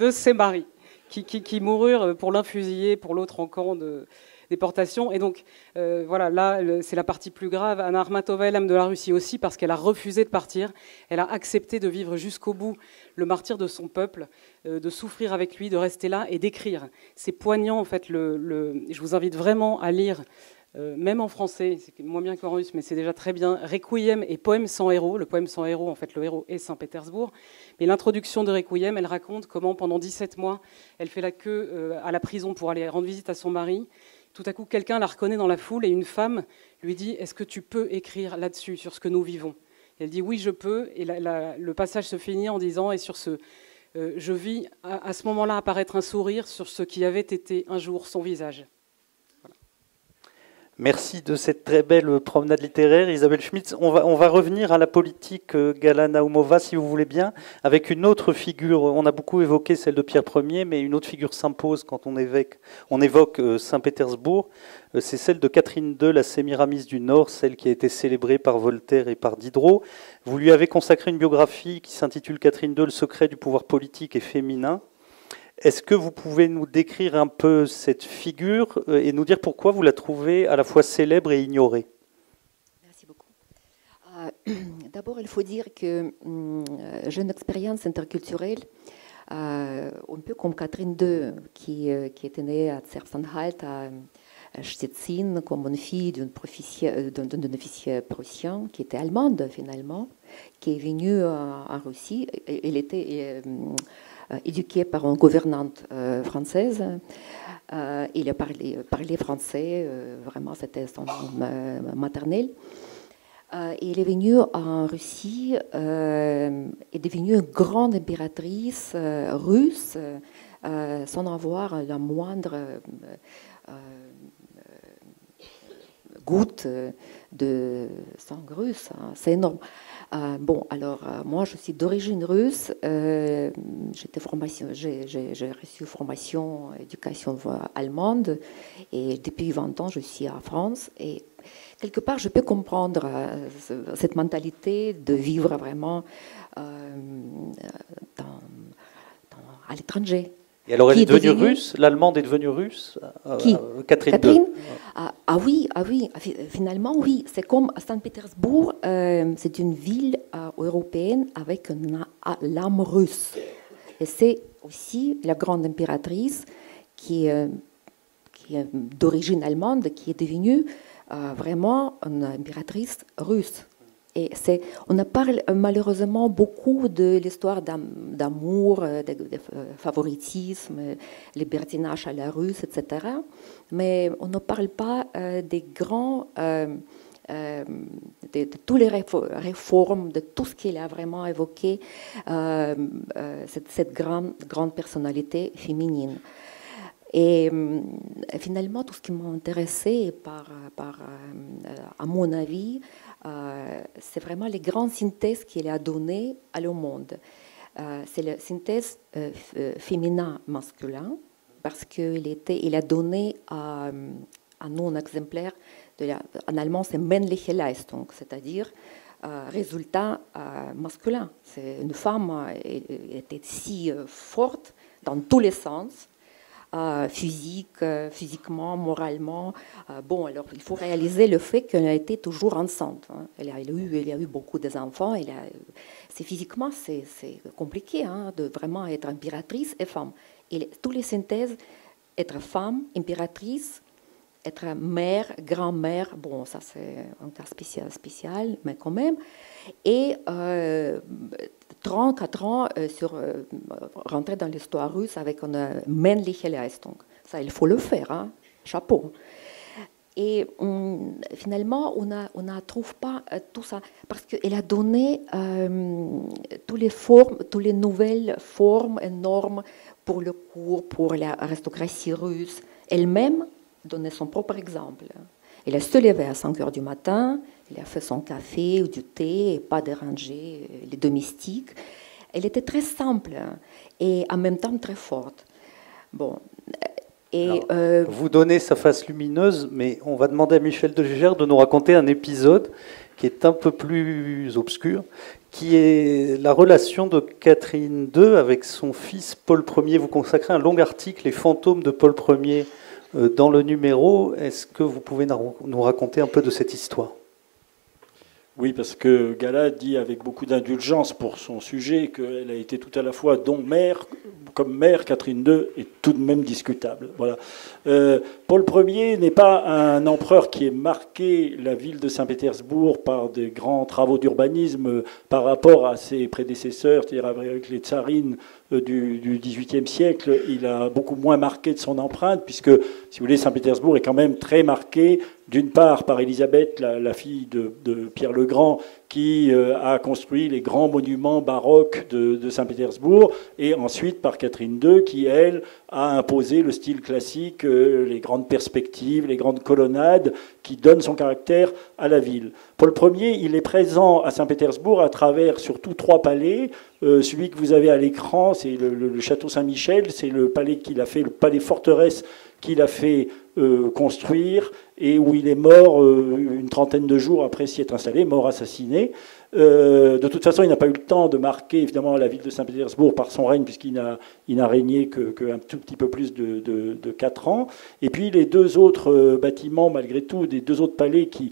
de ses maris, qui moururent pour l'un fusillé, pour l'autre en camp de déportation. Et donc, voilà, là, c'est la partie plus grave. Anna Akhmatova, elle aime de la Russie aussi parce qu'elle a refusé de partir. Elle a accepté de vivre jusqu'au bout le martyre de son peuple, de souffrir avec lui, de rester là et d'écrire. C'est poignant, en fait. Je vous invite vraiment à lire, même en français, c'est moins bien qu'en russe, mais c'est déjà très bien, Requiem et Poème sans héros. Le poème sans héros, en fait, le héros est Saint-Pétersbourg. Mais l'introduction de Requiem, elle raconte comment, pendant 17 mois, elle fait la queue à la prison pour aller rendre visite à son mari. Tout à coup, quelqu'un la reconnaît dans la foule et une femme lui dit « Est-ce que tu peux écrire là-dessus, sur ce que nous vivons ?» Elle dit « Oui, je peux ». Et le passage se finit en disant « Et sur ce, je vis à ce moment-là apparaître un sourire sur ce qui avait été un jour son visage. » Merci de cette très belle promenade littéraire, Isabelle Schmitz. On va revenir à la politique Gala Naumova, si vous voulez bien, avec une autre figure. On a beaucoup évoqué celle de Pierre Ier, mais une autre figure s'impose quand on évoque Saint-Pétersbourg. C'est celle de Catherine II, la Sémiramis du Nord, celle qui a été célébrée par Voltaire et par Diderot. Vous lui avez consacré une biographie qui s'intitule Catherine II, le secret du pouvoir politique et féminin. Est-ce que vous pouvez nous décrire un peu cette figure et nous dire pourquoi vous la trouvez à la fois célèbre et ignorée? Merci beaucoup. D'abord, il faut dire que j'ai une expérience interculturelle, un peu comme Catherine II, qui était née à Sachsen-Anhalt, à Stettin, comme une fille d'un officier prussien, qui était allemande finalement, qui est venue en Russie. Elle était éduquée par une gouvernante française. Il a parlé français, vraiment c'était son maternel. Il est venu en Russie, est devenue une grande impératrice russe, sans avoir la moindre goutte de sang russe. Hein. C'est énorme. Bon, alors, moi, je suis d'origine russe. J'ai reçu formation, éducation allemande. Et depuis 20 ans, je suis en France. Et quelque part, je peux comprendre cette mentalité de vivre vraiment à l'étranger. Et alors, elle est devenue russe? L'allemande est devenue russe? Qui? Catherine II. Ah oui, finalement, oui. C'est comme Saint-Pétersbourg, c'est une ville européenne avec l'âme russe. Et c'est aussi la grande impératrice qui est d'origine allemande, qui est devenue vraiment une impératrice russe. Et on parle malheureusement beaucoup de l'histoire d'amour, de favoritisme, libertinage à la russe, etc. Mais on ne parle pas des grands, de toutes les réformes, de tout ce qu'il a vraiment évoqué, cette grande personnalité féminine. Et finalement, tout ce qui m'a intéressé, à mon avis, c'est vraiment les grandes synthèses qu'il a données à le monde. C'est la synthèse féminin-masculin, parce qu'il a donné un nom exemplaire, en allemand c'est männliche Leistung, c'est-à-dire résultat masculin. C'est une femme était si forte dans tous les sens, physiquement, moralement. Bon, alors il faut réaliser le fait qu'elle a été toujours enceinte. Hein. Elle a eu beaucoup d'enfants. Physiquement, c'est compliqué hein, de vraiment être impératrice et femme. Et toutes les synthèses, être femme, impératrice, être mère, grand-mère, bon, ça c'est un cas spécial, mais quand même. Et 34 ans rentrer dans l'histoire russe avec une männliche Leistung. Ça, il faut le faire, hein? Chapeau. Et finalement, on ne trouve pas tout ça, parce qu'elle a donné toutes les nouvelles formes et normes pour le cours, pour l'aristocratie russe. Elle-même donnait son propre exemple. Elle se levait à 5 heures du matin, Il a fait son café ou du thé et pas dérangé les domestiques. Elle était très simple et en même temps très forte. Bon. Et vous donnez sa face lumineuse, mais on va demander à Michel de Gégère de nous raconter un épisode qui est un peu plus obscur, qui est la relation de Catherine II avec son fils Paul Ier. Vous consacrez un long article, Les fantômes de Paul Ier, dans le numéro. Est-ce que vous pouvez nous raconter un peu de cette histoire ? Oui, parce que Gala dit avec beaucoup d'indulgence pour son sujet qu'elle a été tout à la fois comme mère, Catherine II est tout de même discutable. Voilà. Paul Ier n'est pas un empereur qui ait marqué la ville de Saint-Pétersbourg par des grands travaux d'urbanisme par rapport à ses prédécesseurs, c'est-à-dire avec les tsarines du XVIIIe siècle. Il a beaucoup moins marqué de son empreinte, puisque, si vous voulez, Saint-Pétersbourg est quand même très marqué, d'une part par Élisabeth, la fille de Pierre le Grand, qui a construit les grands monuments baroques de Saint-Pétersbourg, et ensuite par Catherine II, qui, elle, a imposé le style classique, les grandes perspectives, les grandes colonnades, qui donnent son caractère à la ville. Paul Ier, il est présent à Saint-Pétersbourg à travers surtout 3 palais. Celui que vous avez à l'écran, c'est le château Saint-Michel, c'est le palais qu'il a fait, le palais forteresse qu'il a fait construire et où il est mort une trentaine de jours après s'y être installé, mort assassiné. De toute façon, il n'a pas eu le temps de marquer évidemment la ville de Saint-Pétersbourg par son règne, puisqu'il n'a régné qu'un tout petit peu plus de 4 ans. Et puis les 2 autres bâtiments, malgré tout, des 2 autres palais qui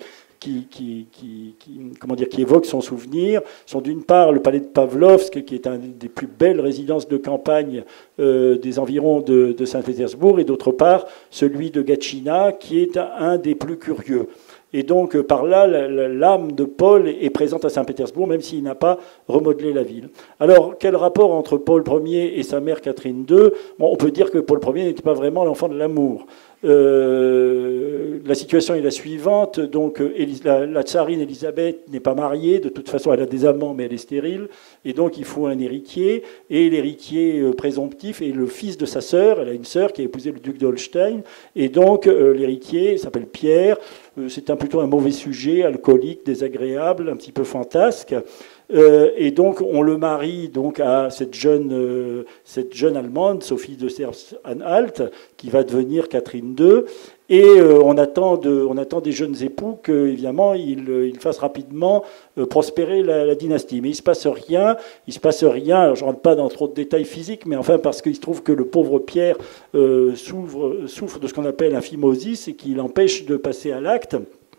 évoquent son souvenir, sont d'une part le palais de Pavlovsk, qui est une des plus belles résidences de campagne des environs de Saint-Pétersbourg, et d'autre part celui de Gatchina, qui est un des plus curieux. Et donc, par là, l'âme de Paul est présente à Saint-Pétersbourg, même s'il n'a pas remodelé la ville. Alors, quel rapport entre Paul Ier et sa mère Catherine II ? Bon, on peut dire que Paul Ier n'était pas vraiment l'enfant de l'amour. La situation est la suivante. Donc, la tsarine Élisabeth n'est pas mariée. De toute façon, elle a des amants, mais elle est stérile. Et donc, il faut un héritier. Et l'héritier présomptif est le fils de sa sœur. Elle a une sœur qui a épousé le duc d'Holstein. Et donc, l'héritier s'appelle Pierre. C'est plutôt un mauvais sujet, alcoolique, désagréable, un petit peu fantasque. Et donc, on le marie donc à cette jeune Allemande, Sophie de Serres-Anhalt, qui va devenir Catherine II. Et on attend des jeunes époux qu'évidemment, ils fassent rapidement prospérer la dynastie. Mais il ne se passe rien. Alors, je ne rentre pas dans trop de détails physiques, mais enfin, parce qu'il se trouve que le pauvre Pierre souffre de ce qu'on appelle un phimosis et qui l'empêche de passer à l'acte.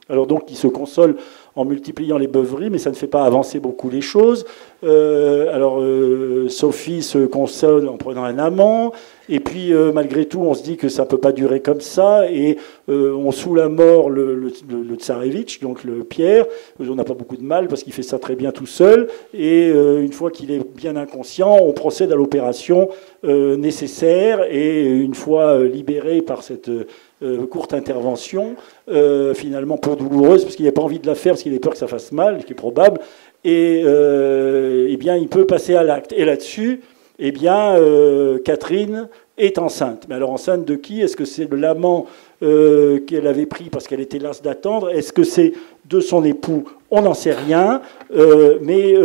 Alors donc, il se console en multipliant les beuveries, mais ça ne fait pas avancer beaucoup les choses. Sophie se console en prenant un amant, et puis malgré tout, on se dit que ça ne peut pas durer comme ça, et on soule à mort le tsarevitch, donc le Pierre. On n'a pas beaucoup de mal parce qu'il fait ça très bien tout seul, et une fois qu'il est bien inconscient, on procède à l'opération nécessaire, et une fois libéré par cette courte intervention, finalement peu douloureuse, parce qu'il n'a pas envie de la faire, parce qu'il a peur que ça fasse mal, ce qui est probable, et eh bien, il peut passer à l'acte. Et là-dessus, eh bien, Catherine est enceinte. Mais alors, enceinte de qui ? Est-ce que c'est de l'amant qu'elle avait pris parce qu'elle était lasse d'attendre ? Est-ce que c'est de son époux ? On n'en sait rien. Mais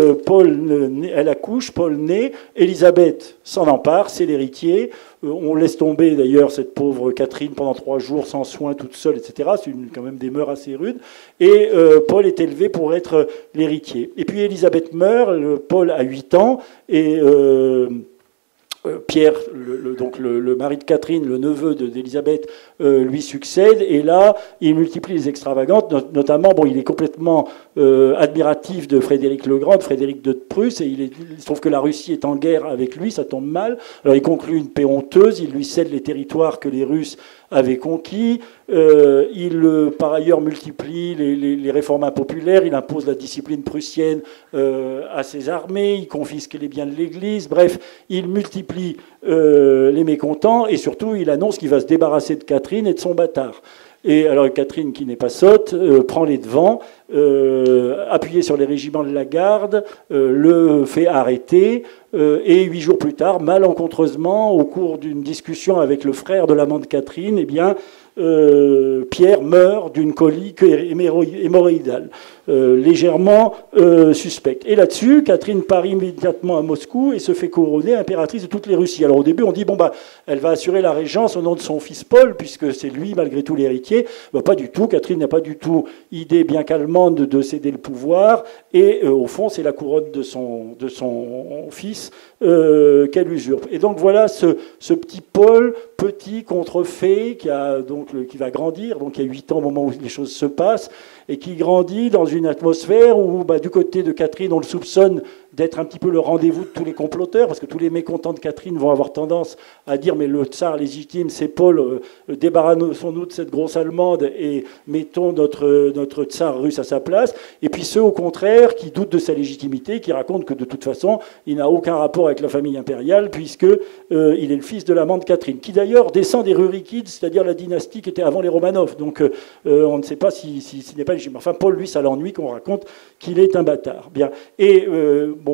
elle accouche, Paul naît, Élisabeth s'en empare, c'est l'héritier. On laisse tomber d'ailleurs cette pauvre Catherine pendant 3 jours sans soins, toute seule, etc. C'est quand même des mœurs assez rudes. Et Paul est élevé pour être l'héritier. Et puis Élisabeth meurt, Paul a 8 ans, et Pierre, donc le mari de Catherine, le neveu d'Élisabeth, lui succède, et là, il multiplie les extravagances, notamment, il est complètement admiratif de Frédéric le Grand, de Frédéric de Prusse, et il trouve que la Russie est en guerre avec lui, ça tombe mal. Alors il conclut une paix honteuse, il lui cède les territoires que les Russes avaient conquis, il par ailleurs multiplie les réformes impopulaires, il impose la discipline prussienne à ses armées, il confisque les biens de l'Église, bref, il multiplie les mécontents, et surtout il annonce qu'il va se débarrasser de Catherine et de son bâtard. Et alors Catherine, qui n'est pas sotte, prend les devants, appuyé sur les régiments de la garde, le fait arrêter. Et 8 jours plus tard, malencontreusement, au cours d'une discussion avec le frère de l'amant de Catherine, eh bien, Pierre meurt d'une colique hémorroïdale, légèrement suspecte. Et là-dessus, Catherine part immédiatement à Moscou et se fait couronner impératrice de toutes les Russies. Alors au début, on dit, bon, bah, elle va assurer la régence au nom de son fils Paul, puisque c'est lui, malgré tout, l'héritier. Bah, pas du tout. Catherine n'a pas du tout idée, bien qu'allemande, de céder le pouvoir. Et au fond, c'est la couronne de son fils qu'elle usurpe. Et donc voilà ce petit Paul, petit, contrefait, qui va grandir, donc il y a 8 ans au moment où les choses se passent, et qui grandit dans une atmosphère où, du côté de Catherine, on le soupçonne d'être un petit peu le rendez-vous de tous les comploteurs, parce que tous les mécontents de Catherine vont avoir tendance à dire mais le tsar légitime, c'est Paul, débarrassons-nous de cette grosse Allemande et mettons notre tsar russe à sa place. Et puis ceux, au contraire, qui doutent de sa légitimité, qui racontent que de toute façon, il n'a aucun rapport avec la famille impériale, puisque il est le fils de l'amant de Catherine, qui d'ailleurs descend des Rurikides, c'est-à-dire la dynastie qui était avant les Romanov. Donc on ne sait pas si ce n'est pas légitime. Enfin, Paul, lui, ça l'ennuie qu'on raconte qu'il est un bâtard. Bien. Et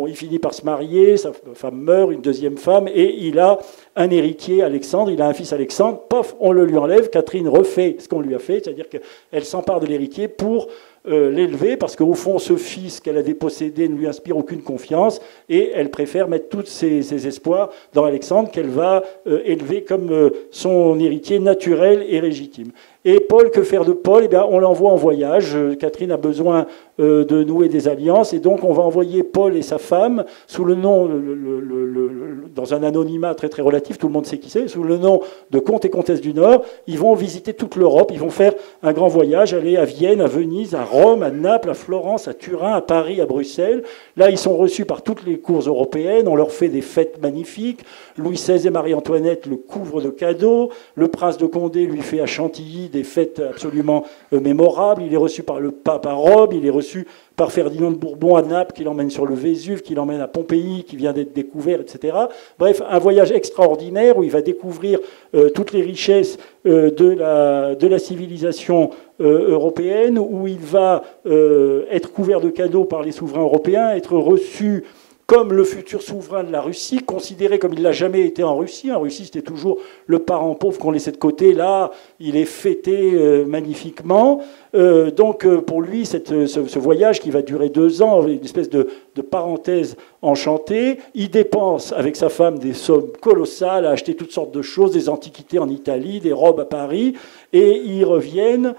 il finit par se marier, sa femme meurt, une deuxième femme, et il a un héritier, Alexandre, il a un fils Alexandre, pof, on le lui enlève, Catherine refait ce qu'on lui a fait, c'est-à-dire qu'elle s'empare de l'héritier pour l'élever, parce qu'au fond, ce fils qu'elle avait possédé ne lui inspire aucune confiance, et elle préfère mettre tous ses espoirs dans Alexandre, qu'elle va élever comme son héritier naturel et légitime. Et Paul, que faire de Paul? Eh bien, on l'envoie en voyage. Catherine a besoin de nouer des alliances, et donc on va envoyer Paul et sa femme sous le nom, dans un anonymat très très relatif, tout le monde sait qui c'est, sous le nom de comte et comtesse du Nord. Ils vont visiter toute l'Europe, ils vont faire un grand voyage, aller à Vienne, à Venise, à Rome, à Naples, à Florence, à Turin, à Paris, à Bruxelles. Là, ils sont reçus par toutes les cours européennes, on leur fait des fêtes magnifiques. Louis XVI et Marie-Antoinette le couvrent de cadeaux, le prince de Condé lui fait à Chantilly des fêtes absolument mémorables, il est reçu par le pape à Rome, il est reçu par Ferdinand de Bourbon à Naples, qui l'emmène sur le Vésuve, qui l'emmène à Pompéi, qui vient d'être découvert, etc. Bref, un voyage extraordinaire où il va découvrir toutes les richesses de la civilisation européenne, où il va être couvert de cadeaux par les souverains européens, être reçu comme le futur souverain de la Russie, considéré comme il ne l'a jamais été en Russie. En Russie, c'était toujours le parent pauvre qu'on laissait de côté. Là, il est fêté magnifiquement. Donc, pour lui, ce voyage qui va durer 2 ans, une espèce de parenthèse enchantée, il dépense avec sa femme des sommes colossales à acheter toutes sortes de choses, des antiquités en Italie, des robes à Paris, et ils reviennent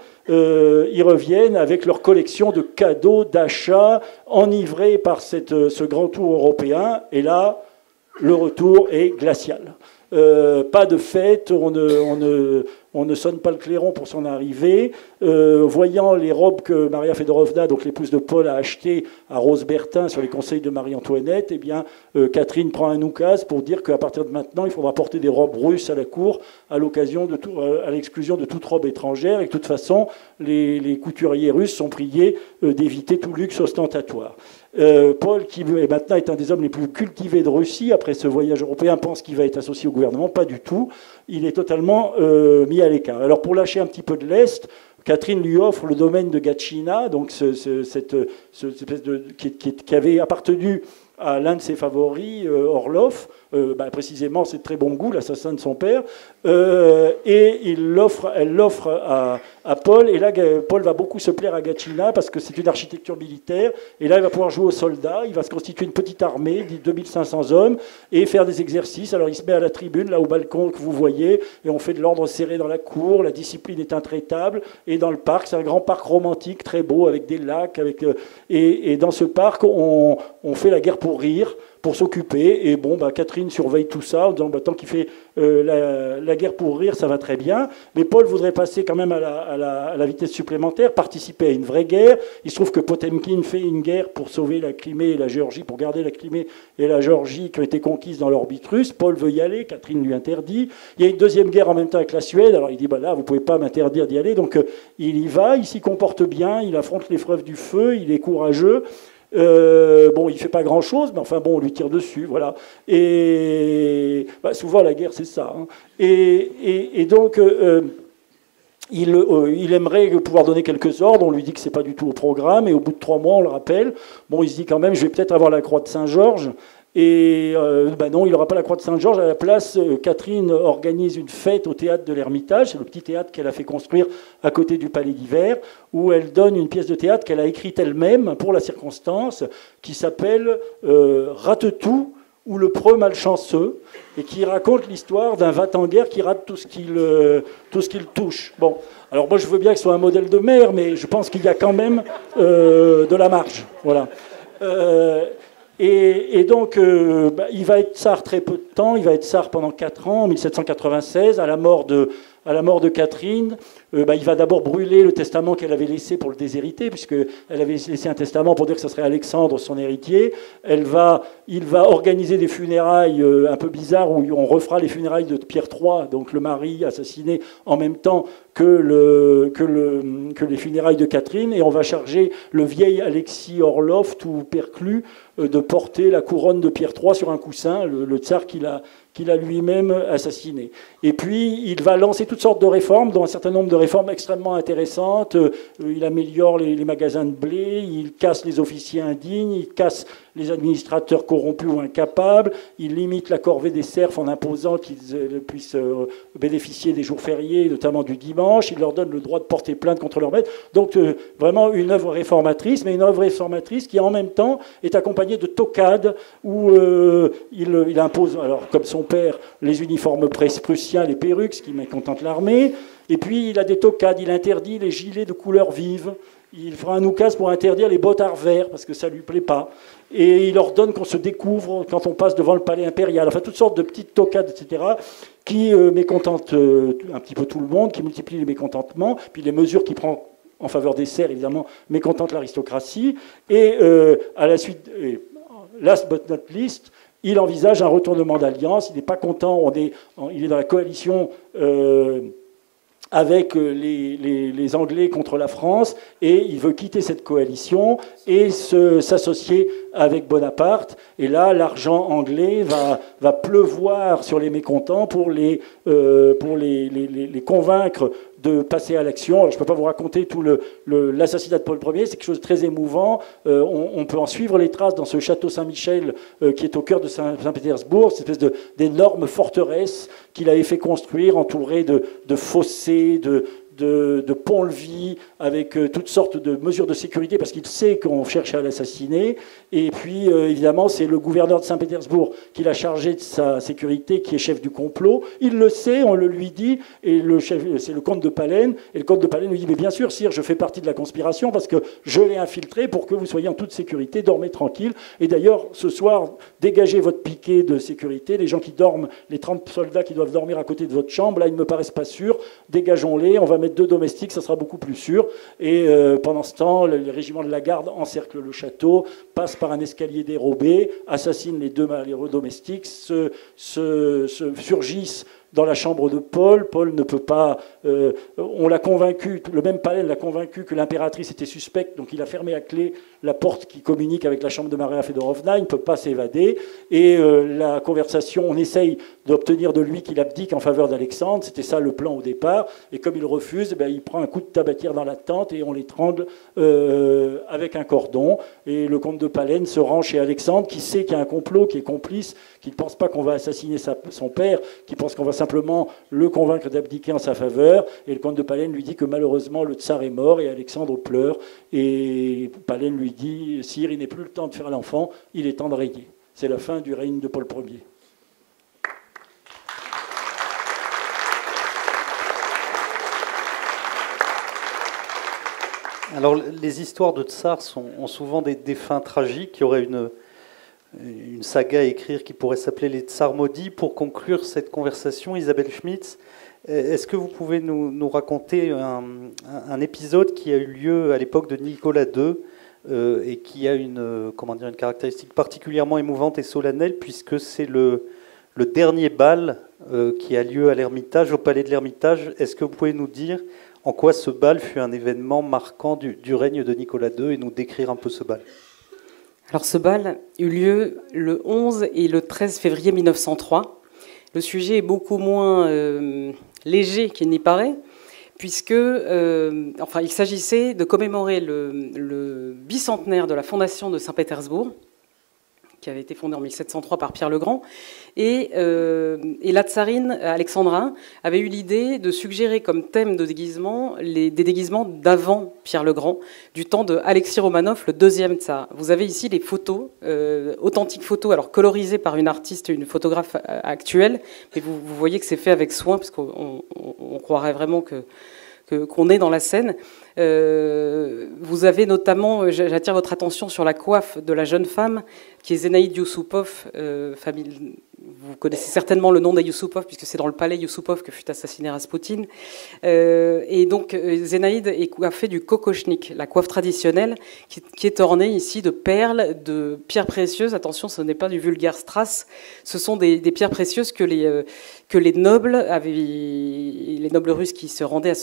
avec leur collection de cadeaux, d'achats, enivrés par ce grand tour européen. Et là, le retour est glacial. Pas de fête, on ne sonne pas le clairon pour son arrivée. Voyant les robes que Maria Fedorovna, donc l'épouse de Paul, a achetées à Rose Bertin sur les conseils de Marie-Antoinette, eh bien, Catherine prend un oukase pour dire qu'à partir de maintenant, il faudra porter des robes russes à la cour à l'exclusion de toute robe étrangère. Et de toute façon, les couturiers russes sont priés d'éviter tout luxe ostentatoire. Paul, qui maintenant est un des hommes les plus cultivés de Russie, après ce voyage européen, pense qu'il va être associé au gouvernement. Pas du tout. Il est totalement mis à l'écart. Alors, pour lâcher un petit peu de lest, Catherine lui offre le domaine de Gatchina, donc cette espèce qui avait appartenu à l'un de ses favoris, Orlov. Précisément, c'est de très bon goût, l'assassin de son père. Et elle l'offre à Paul. Et là, Paul va beaucoup se plaire à Gatchina parce que c'est une architecture militaire. Et là, il va pouvoir jouer aux soldats. Il va se constituer une petite armée de 2500 hommes et faire des exercices. Alors, il se met à la tribune, là au balcon que vous voyez, et on fait de l'ordre serré dans la cour. La discipline est intraitable. Et dans le parc, c'est un grand parc romantique, très beau, avec des lacs. Et dans ce parc, on fait la guerre pour rire, pour s'occuper. Et Catherine surveille tout ça en disant tant qu'il fait la guerre pour rire, ça va très bien. Mais Paul voudrait passer quand même à la vitesse supplémentaire, participer à une vraie guerre. Il se trouve que Potemkin fait une guerre pour sauver la Crimée et la Géorgie, pour garder la Crimée et la Géorgie qui ont été conquises dans l'orbite russe. Paul veut y aller, Catherine lui interdit. Il y a une deuxième guerre en même temps avec la Suède. Alors il dit là, vous ne pouvez pas m'interdire d'y aller. Donc il y va, il s'y comporte bien, il affronte l'épreuve du feu, il est courageux. Il ne fait pas grand-chose, mais enfin on lui tire dessus, voilà. Et souvent la guerre, c'est ça. Hein. Et donc, il aimerait pouvoir donner quelques ordres. On lui dit que c'est pas du tout au programme. Et au bout de 3 mois, on le rappelle. Bon, il se dit quand même, je vais peut-être avoir la croix de Saint-Georges. Et non, il n'aura pas la croix de Saint-Georges. À la place, Catherine organise une fête au théâtre de l'Ermitage. C'est le petit théâtre qu'elle a fait construire à côté du Palais d'Hiver, où elle donne une pièce de théâtre qu'elle a écrite elle-même pour la circonstance, qui s'appelle Rate-tout ou le preux malchanceux, et qui raconte l'histoire d'un va-t-en-guerre qui rate tout ce qu'il touche. Bon, alors moi je veux bien que ce soit un modèle de maire, mais je pense qu'il y a quand même de la marge. Voilà. Et donc, il va être tsar très peu de temps. Il va être tsar pendant 4 ans, en 1796, à la mort de Catherine. Il va d'abord brûler le testament qu'elle avait laissé pour le déshériter, puisqu'elle avait laissé un testament pour dire que ce serait Alexandre, son héritier. Il va organiser des funérailles un peu bizarres, où on refera les funérailles de Pierre III, donc le mari assassiné, en même temps que les funérailles de Catherine, et on va charger le vieil Alexis Orloff, tout perclus, de porter la couronne de Pierre III sur un coussin, le tsar qu'il a lui-même assassiné. Et puis, il va lancer toutes sortes de réformes, dont un certain nombre de réformes extrêmement intéressantes. Il améliore les magasins de blé, il casse les officiers indignes, il casse les administrateurs corrompus ou incapables, il limite la corvée des serfs en imposant qu'ils puissent bénéficier des jours fériés, notamment du dimanche, il leur donne le droit de porter plainte contre leur maître. Donc vraiment une œuvre réformatrice, mais une œuvre réformatrice qui en même temps est accompagnée de toquades où il impose, alors comme son père, les uniformes prussiens, les perruques, ce qui mécontente l'armée, et puis il a des toquades, il interdit les gilets de couleur vive. Il fera un oukase pour interdire les botards verts, parce que ça ne lui plaît pas. Et il ordonne qu'on se découvre quand on passe devant le palais impérial. Enfin, toutes sortes de petites toquades, etc., qui mécontentent un petit peu tout le monde, qui multiplient les mécontentements. Puis les mesures qu'il prend en faveur des serfs, évidemment, mécontentent l'aristocratie. Et à la suite, last but not least, il envisage un retournement d'alliance. Il n'est pas content, il est dans la coalition avec les Anglais contre la France, et il veut quitter cette coalition et s'associer avec Bonaparte. Et là, l'argent anglais va pleuvoir sur les mécontents pour les convaincre de passer à l'action. Alors, je ne peux pas vous raconter tout l'assassinat de Paul Ier, c'est quelque chose de très émouvant. On peut en suivre les traces dans ce château Saint-Michel qui est au cœur de Saint-Pétersbourg, cette espèce d'énorme forteresse qu'il avait fait construire, entourée de fossés, de pont-levis, avec toutes sortes de mesures de sécurité, parce qu'il sait qu'on cherche à l'assassiner. Et puis, évidemment, c'est le gouverneur de Saint-Pétersbourg qui l'a chargé de sa sécurité, qui est chef du complot. Il le sait, on le lui dit, et c'est le comte de Palaine. Et le comte de Palaine lui dit, mais bien sûr, sire, je fais partie de la conspiration, parce que je l'ai infiltré pour que vous soyez en toute sécurité, dormez tranquille. Et d'ailleurs, ce soir, dégagez votre piquet de sécurité. Les gens qui dorment, les 30 soldats qui doivent dormir à côté de votre chambre, là, ils ne me paraissent pas sûrs. Dégageons-les, on va mettre 2 domestiques, ça sera beaucoup plus sûr. Et pendant ce temps, les régiments de la garde encerclent le château, passent par un escalier dérobé, assassinent les 2 malheureux domestiques, surgissent dans la chambre de Paul. Paul ne peut pas... on l'a convaincu, le même Palaine l'a convaincu que l'impératrice était suspecte, donc il a fermé à clé la porte qui communique avec la chambre de Maria Fedorovna, il ne peut pas s'évader. Et la conversation, on essaye d'obtenir de lui qu'il abdique en faveur d'Alexandre, c'était ça le plan au départ, et comme il refuse, il prend un coup de tabatière dans la tente et on l'étrangle avec un cordon. Et le comte de Palaine se rend chez Alexandre, qui sait qu'il y a un complot, qui est complice, qui ne pense pas qu'on va assassiner son père, qui pense qu'on va simplement le convaincre d'abdiquer en sa faveur. Et le comte de Palaine lui dit que malheureusement le tsar est mort, et Alexandre pleure. Et Palaine lui dit, sire, il n'est plus le temps de faire l'enfant, il est temps de régner. C'est la fin du règne de Paul Ier. Alors, les histoires de tsars ont souvent des fins tragiques. Il y aurait une saga à écrire qui pourrait s'appeler Les Tsars maudits. Pour conclure cette conversation, Isabelle Schmitz, est-ce que vous pouvez nous raconter un épisode qui a eu lieu à l'époque de Nicolas II et qui a une caractéristique particulièrement émouvante et solennelle, puisque c'est le dernier bal qui a lieu à l'Ermitage, au palais de l'Ermitage. Est-ce que vous pouvez nous dire en quoi ce bal fut un événement marquant du règne de Nicolas II et nous décrire un peu ce bal? Alors ce bal eut lieu le 11 et le 13 février 1903. Le sujet est beaucoup moins léger qu'il n'y paraît, puisque enfin, il s'agissait de commémorer le bicentenaire de la fondation de Saint-Pétersbourg, qui avait été fondée en 1703 par Pierre le Grand. Et la tsarine Alexandrin avait eu l'idée de suggérer comme thème de déguisement des déguisements d'avant Pierre le Grand, du temps de Alexis Romanov, le deuxième tsar. Vous avez ici les photos, authentiques photos, alors colorisées par une artiste, une photographe actuelle, mais vous voyez que c'est fait avec soin, parce qu'on croirait vraiment qu'on est dans la scène. Vous avez notamment, j'attire votre attention sur la coiffe de la jeune femme, qui est Zenaïde Youssoupov, famille. Vous connaissez certainement le nom des Youssoupov, puisque c'est dans le palais Youssoupov que fut assassiné Raspoutine. Et donc, Zenaïde est coiffée du kokochnik, la coiffe traditionnelle, qui est ornée ici de perles, de pierres précieuses. Attention, ce n'est pas du vulgaire strass. Ce sont des pierres précieuses que les nobles russes qui se rendaient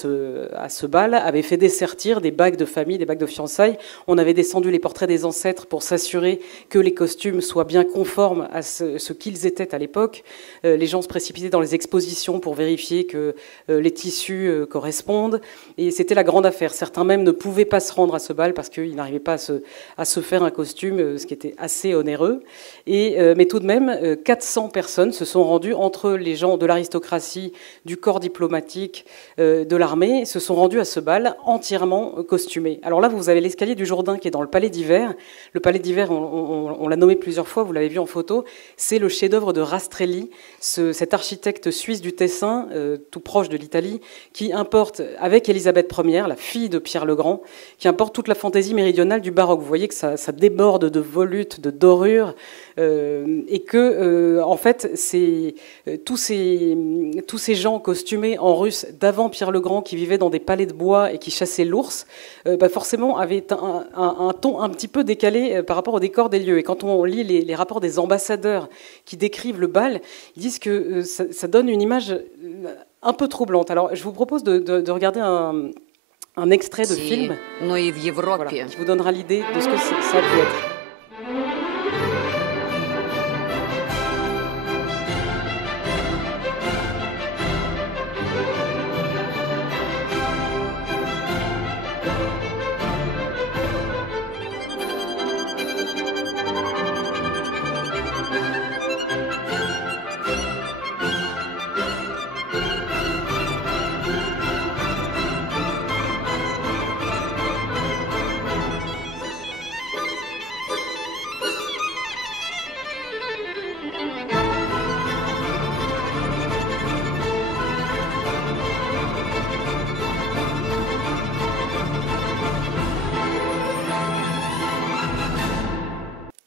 à ce bal avaient fait dessertir des bagues de famille, des bagues de fiançailles. On avait descendu les portraits des ancêtres pour s'assurer que les costumes soient bien conformes à ce qu'ils étaient à l'époque. Les gens se précipitaient dans les expositions pour vérifier que les tissus correspondent. Et c'était la grande affaire. Certains même ne pouvaient pas se rendre à ce bal parce qu'ils n'arrivaient pas à se faire un costume, ce qui était assez onéreux. Mais tout de même, 400 personnes se sont rendues, entre les gens de l'aristocratie, du corps diplomatique, de l'armée, se sont rendues à ce bal entièrement costumés. Alors là, vous avez l'escalier du Jourdain qui est dans le palais d'hiver. Le palais d'hiver, on l'a nommé plusieurs fois, vous l'avez vu en photo, c'est le chef-d'œuvre de Rastrelli, cet architecte suisse du Tessin, tout proche de l'Italie, qui importe, avec Élisabeth Ier, la fille de Pierre le Grand, qui importe toute la fantaisie méridionale du baroque. Vous voyez que ça déborde de volutes, de dorures, et que, en fait, tous ces gens costumés en russe d'avant Pierre le Grand, qui vivaient dans des palais de bois et qui chassaient l'ours, forcément avaient un ton un petit peu décalé par rapport au décor des lieux. Et quand on lit les rapports des ambassadeurs qui décrivent le bal, ils disent que ça donne une image un peu troublante. Alors, je vous propose de regarder un extrait de film, voilà, qui vous donnera l'idée de ce que ça a pu être.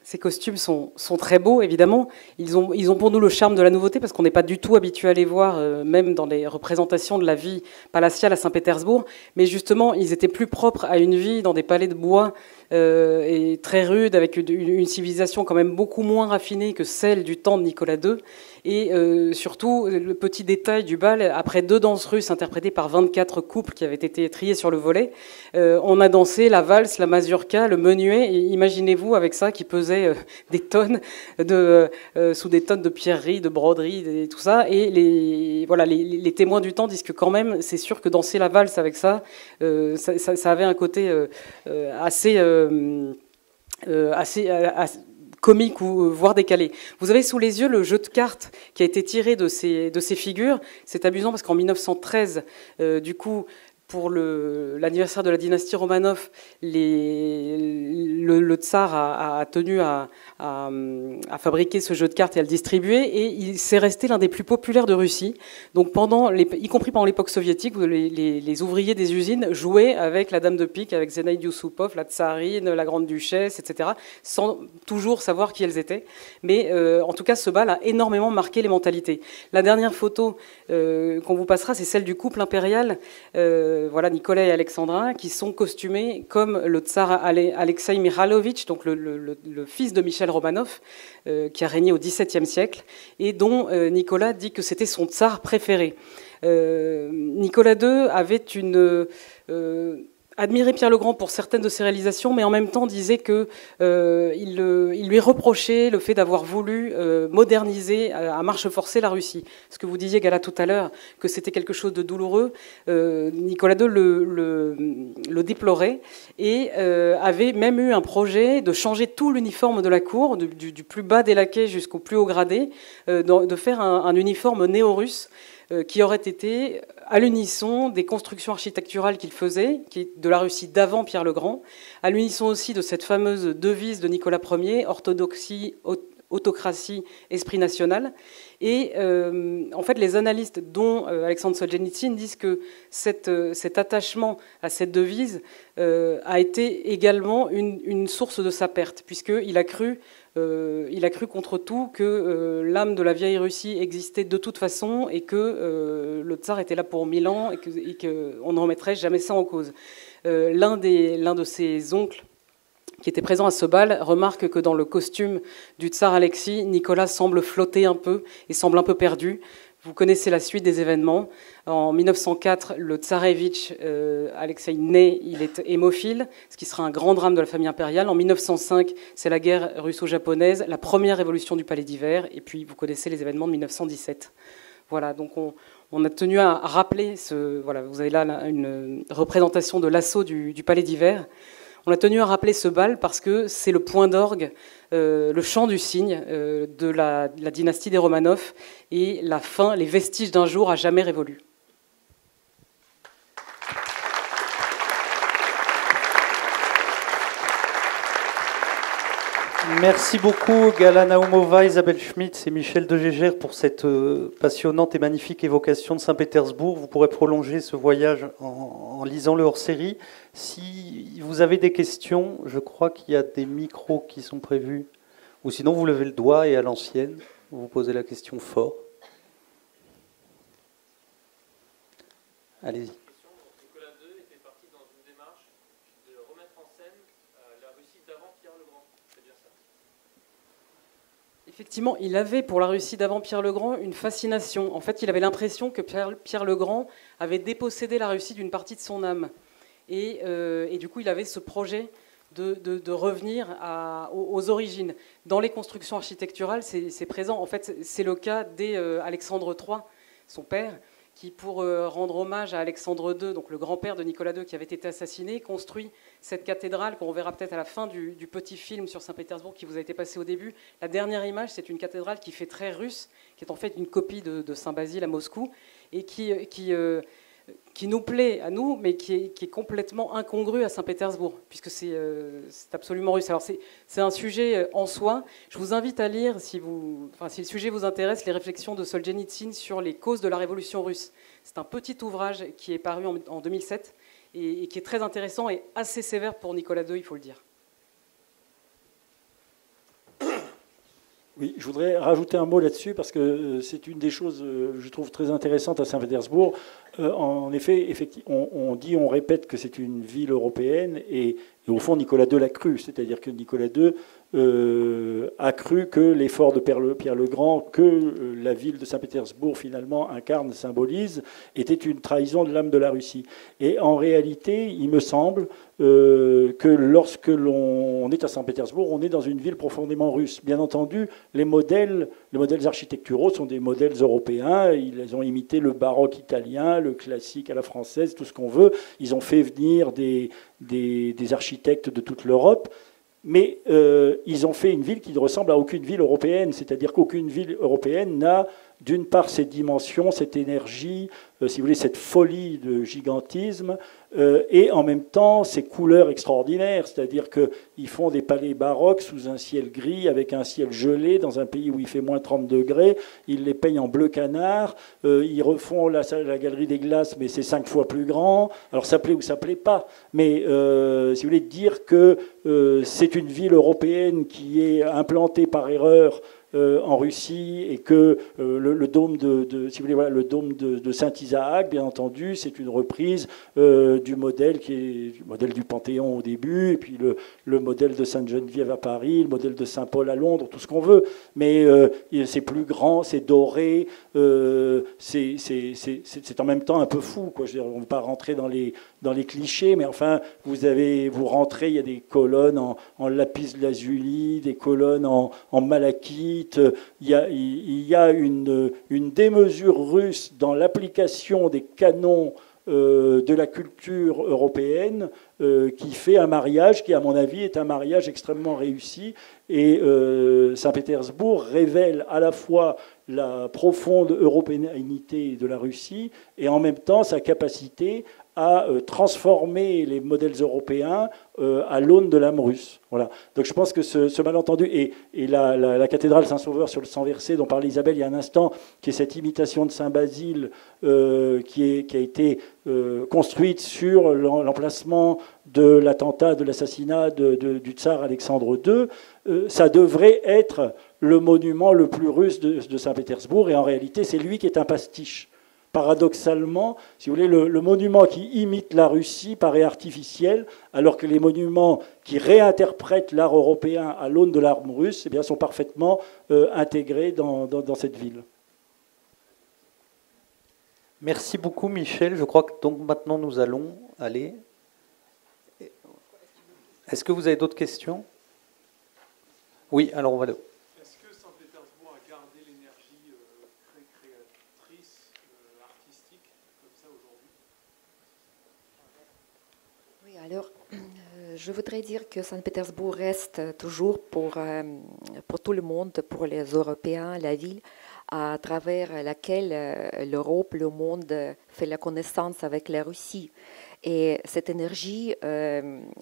Ces costumes sont très beaux, évidemment. Ils ont pour nous le charme de la nouveauté, parce qu'on n'est pas du tout habitué à les voir, même dans les représentations de la vie palatiale à Saint-Pétersbourg. Mais justement, ils étaient plus propres à une vie dans des palais de bois et très rude, avec une civilisation quand même beaucoup moins raffinée que celle du temps de Nicolas II. Et surtout, le petit détail du bal, après 2 danses russes interprétées par 24 couples qui avaient été triés sur le volet, on a dansé la valse, la mazurka, le menuet, et imaginez-vous avec ça qui pesait des tonnes sous des tonnes de pierreries, de broderies, et tout ça. Et les témoins du temps disent que quand même, c'est sûr que danser la valse avec ça, ça avait un côté assez comique ou voire décalé. Vous avez sous les yeux le jeu de cartes qui a été tiré de ces figures. C'est amusant parce qu'en 1913, du coup, pour l'anniversaire de la dynastie Romanov, le tsar a tenu à fabriquer ce jeu de cartes et à le distribuer, et il s'est resté l'un des plus populaires de Russie. Donc y compris pendant l'époque soviétique, où les ouvriers des usines jouaient avec la dame de pique, avec Zenaïde Youssoupov, la tsarine, la grande duchesse, etc., sans toujours savoir qui elles étaient. Mais en tout cas, ce bal a énormément marqué les mentalités. La dernière photo qu'on vous passera, c'est celle du couple impérial. Voilà, Nicolas et Alexandrin, qui sont costumés comme le tsar Alexei Mikhailovitch, donc le fils de Michel Romanov, qui a régné au XVIIe siècle, et dont Nicolas dit que c'était son tsar préféré. Nicolas II avait admirait Pierre le Grand pour certaines de ses réalisations, mais en même temps disait que il lui reprochait le fait d'avoir voulu moderniser à marche forcée la Russie. Ce que vous disiez, Gala, tout à l'heure, que c'était quelque chose de douloureux, Nicolas II le déplorait et avait même eu un projet de changer tout l'uniforme de la cour, du plus bas des laquais jusqu'au plus haut gradé, de faire un uniforme néo-russe qui aurait été à l'unisson des constructions architecturales qu'il faisait, qui est de la Russie d'avant Pierre le Grand, à l'unisson aussi de cette fameuse devise de Nicolas Ier, orthodoxie, autocratie, esprit national. Et en fait, les analystes, dont Alexandre Solzhenitsyn, disent que cet attachement à cette devise a été également une source de sa perte, puisqu'il a cru contre tout que l'âme de la vieille Russie existait de toute façon et que le tsar était là pour 1000 ans et qu'on ne remettrait jamais ça en cause. L'un de ses oncles, qui était présent à ce bal, remarque que dans le costume du tsar Alexis, Nicolas semble flotter un peu et semble un peu perdu. Vous connaissez la suite des événements. En 1904, le tsarévitch Alexei naît, il est hémophile, ce qui sera un grand drame de la famille impériale. En 1905, c'est la guerre russo-japonaise, la première révolution du Palais d'Hiver, et puis vous connaissez les événements de 1917. Voilà, donc on a tenu à rappeler voilà, vous avez là une représentation de l'assaut du Palais d'Hiver. On a tenu à rappeler ce bal parce que c'est le point d'orgue, le chant du cygne de la dynastie des Romanov et la fin, les vestiges d'un jour à jamais révolu. Merci beaucoup Gala Naumova, Isabelle Schmitz et Michel de Gégère pour cette passionnante et magnifique évocation de Saint-Pétersbourg. Vous pourrez prolonger ce voyage en lisant le hors-série. Si vous avez des questions, je crois qu'il y a des micros qui sont prévus. Ou sinon, vous levez le doigt et à l'ancienne, vous posez la question fort. Allez-y. Nicolas II était parti dans une démarche de remettre en scène la Russie d'avant Pierre le Grand. C'est bien ça. Effectivement, il avait pour la Russie d'avant Pierre le Grand une fascination. En fait, il avait l'impression que Pierre le Grand avait dépossédé la Russie d'une partie de son âme. Et du coup, il avait ce projet de revenir aux origines. Dans les constructions architecturales, c'est présent. En fait, c'est le cas dès Alexandre III, son père, qui, pour rendre hommage à Alexandre II, donc le grand-père de Nicolas II qui avait été assassiné, construit cette cathédrale qu'on verra peut-être à la fin du petit film sur Saint-Pétersbourg qui vous a été passé au début. La dernière image, c'est une cathédrale qui fait très russe, qui est en fait une copie de Saint-Basile à Moscou, et qui nous plaît à nous, mais qui est complètement incongru à Saint-Pétersbourg, puisque c'est absolument russe. Alors c'est un sujet en soi. Je vous invite à lire, si le sujet vous intéresse, les réflexions de Solzhenitsyn sur les causes de la révolution russe. C'est un petit ouvrage qui est paru en 2007 et qui est très intéressant et assez sévère pour Nicolas II, il faut le dire. Oui, je voudrais rajouter un mot là-dessus parce que c'est une des choses, je trouve, très intéressantes à Saint-Pétersbourg. En effet, on répète que c'est une ville européenne et au fond, Nicolas II l'a cru. C'est-à-dire que Nicolas II a cru que l'effort de Pierre le Grand, que la ville de Saint-Pétersbourg finalement incarne, symbolise, était une trahison de l'âme de la Russie. Et en réalité, il me semble que lorsque l'on est à Saint-Pétersbourg, on est dans une ville profondément russe. Bien entendu, les modèles architecturaux sont des modèles européens. Ils ont imité le baroque italien, le classique à la française, tout ce qu'on veut. Ils ont fait venir des architectes de toute l'Europe. Mais ils ont fait une ville qui ne ressemble à aucune ville européenne. C'est-à-dire qu'aucune ville européenne n'a, d'une part, cette dimension, cette énergie, si vous voulez, cette folie de gigantisme, et en même temps, ces couleurs extraordinaires. C'est-à-dire qu'ils font des palais baroques sous un ciel gris, avec un ciel gelé, dans un pays où il fait moins 30 degrés. Ils les peignent en bleu canard. Ils refont la galerie des glaces, mais c'est 5 fois plus grand. Alors ça plaît ou ça plaît pas. Mais si vous voulez dire que c'est une ville européenne qui est implantée par erreur en Russie et que le dôme si vous voulez, voilà, le dôme de Saint-Isaac, bien entendu, c'est une reprise du modèle qui est du modèle du Panthéon au début, et puis le modèle de Sainte-Geneviève à Paris, le modèle de Saint-Paul à Londres, tout ce qu'on veut. Mais c'est plus grand, c'est doré, c'est en même temps un peu fou, quoi. Je veux dire, on ne va pas rentrer dans dans les clichés, mais enfin, vous rentrez, il y a des colonnes en lapis lazuli, des colonnes en malachite. Il y a une démesure russe dans l'application des canons de la culture européenne qui fait un mariage qui, à mon avis, est un mariage extrêmement réussi. Et Saint-Pétersbourg révèle à la fois la profonde européanité de la Russie et en même temps sa capacité à transformer les modèles européens à l'aune de l'âme russe. Voilà. Donc je pense que ce malentendu, et la cathédrale Saint-Sauveur sur le sang versé dont parlait Isabelle il y a un instant, qui est cette imitation de Saint-Basile qui a été construite sur l'emplacement de l'attentat, de l'assassinat du tsar Alexandre II, ça devrait être le monument le plus russe de Saint-Pétersbourg, et en réalité c'est lui qui est un pastiche. Paradoxalement, si vous voulez, le monument qui imite la Russie paraît artificiel, alors que les monuments qui réinterprètent l'art européen à l'aune de l'art russe, eh bien, sont parfaitement intégrés dans cette ville. Merci beaucoup, Michel. Je crois que donc maintenant nous allons aller. Est-ce que vous avez d'autres questions? Oui, alors on va le. Est-ce que Saint-Pétersbourg a gardé l'énergie très créatrice, artistique, comme ça aujourd'hui? Oui, alors je voudrais dire que Saint-Pétersbourg reste toujours pour tout le monde, pour les Européens, la ville à travers laquelle l'Europe, le monde fait la connaissance avec la Russie. Et cette énergie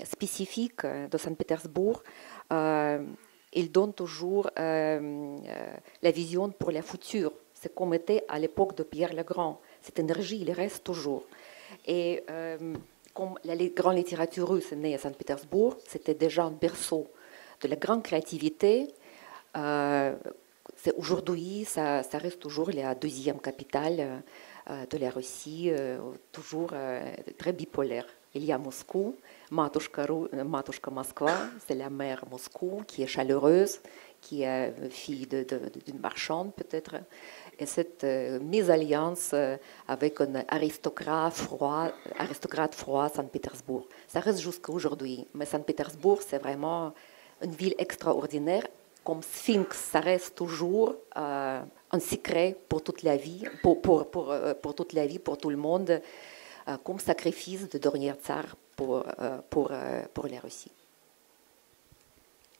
spécifique de Saint-Pétersbourg, il donne toujours la vision pour le futur. C'est comme était à l'époque de Pierre le Grand. Cette énergie, il reste toujours. Et comme la grande littérature russe est née à Saint-Pétersbourg, c'était déjà un berceau de la grande créativité. Aujourd'hui, ça reste toujours la deuxième capitale de la Russie, toujours très bipolaire. Il y a Moscou, Matushka Moskva, c'est la mère Moscou qui est chaleureuse, qui est fille d'une marchande peut-être. Et cette mésalliance avec un aristocrate froid, Saint-Pétersbourg, ça reste jusqu'à aujourd'hui. Mais Saint-Pétersbourg, c'est vraiment une ville extraordinaire. Comme Sphinx, ça reste toujours un secret pour toute la vie, pour toute la vie, pour tout le monde, comme sacrifice de dernier tsar pour la Russie.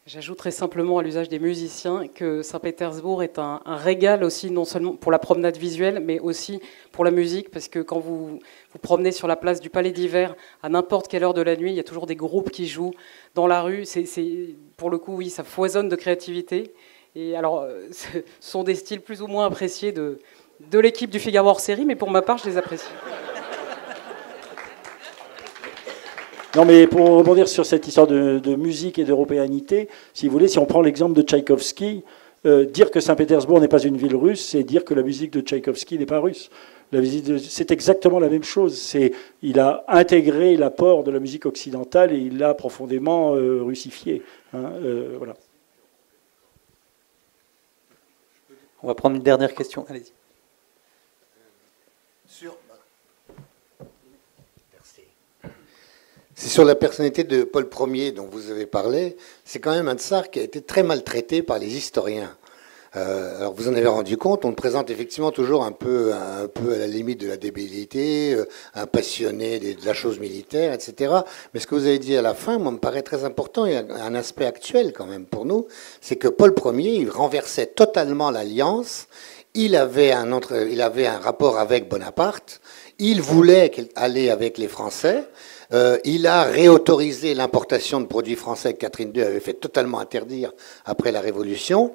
J'ajouterai simplement à l'usage des musiciens que Saint-Pétersbourg est un régal aussi, non seulement pour la promenade visuelle, mais aussi pour la musique, parce que quand vous vous promenez sur la place du Palais d'Hiver, à n'importe quelle heure de la nuit, il y a toujours des groupes qui jouent dans la rue. Pour le coup, oui, ça foisonne de créativité. Et alors, ce sont des styles plus ou moins appréciés de l'équipe du Figaro hors série, mais pour ma part, je les apprécie. Non, mais pour rebondir sur cette histoire de musique et d'européanité, si vous voulez, si on prend l'exemple de Tchaïkovski, dire que Saint-Pétersbourg n'est pas une ville russe, c'est dire que la musique de Tchaïkovski n'est pas russe. C'est exactement la même chose. Il a intégré l'apport de la musique occidentale et il l'a profondément russifié. Voilà. On va prendre une dernière question. Allez-y. C'est sur la personnalité de Paul Ier dont vous avez parlé. C'est quand même un tsar qui a été très maltraité par les historiens. Alors vous en avez rendu compte, on le présente effectivement toujours un peu à la limite de la débilité, un passionné de la chose militaire, etc. Mais ce que vous avez dit à la fin, moi, me paraît très important, et un aspect actuel quand même pour nous, c'est que Paul Ier, il renversait totalement l'alliance. Il avait un rapport avec Bonaparte. Il voulait aller avec les Français. Il a réautorisé l'importation de produits français que Catherine II avait fait totalement interdire après la Révolution.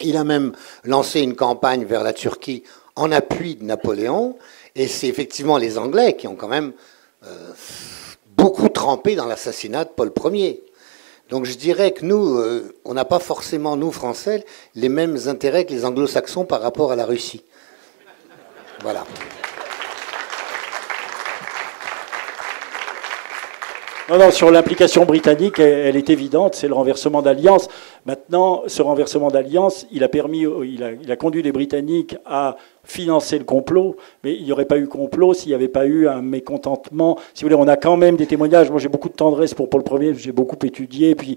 Il a même lancé une campagne vers la Turquie en appui de Napoléon. Et c'est effectivement les Anglais qui ont quand même beaucoup trempé dans l'assassinat de Paul Ier. Donc je dirais que nous, on n'a pas forcément, nous, Français, les mêmes intérêts que les Anglo-Saxons par rapport à la Russie. Voilà. Non, sur l'implication britannique, elle est évidente, c'est le renversement d'alliance. Maintenant, ce renversement d'alliance, il a conduit les Britanniques à financer le complot, mais il n'y aurait pas eu complot s'il n'y avait pas eu un mécontentement. Si vous voulez, on a quand même des témoignages. Moi, j'ai beaucoup de tendresse pour Paul Ier, j'ai beaucoup étudié, puis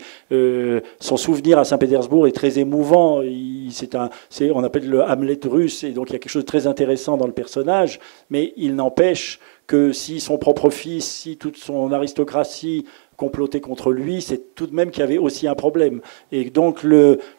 son souvenir à Saint-Pétersbourg est très émouvant. On appelle le Hamlet russe, et donc il y a quelque chose de très intéressant dans le personnage, mais il n'empêche que si son propre fils, si toute son aristocratie complotait contre lui, c'est tout de même qu'il y avait aussi un problème. Et donc, on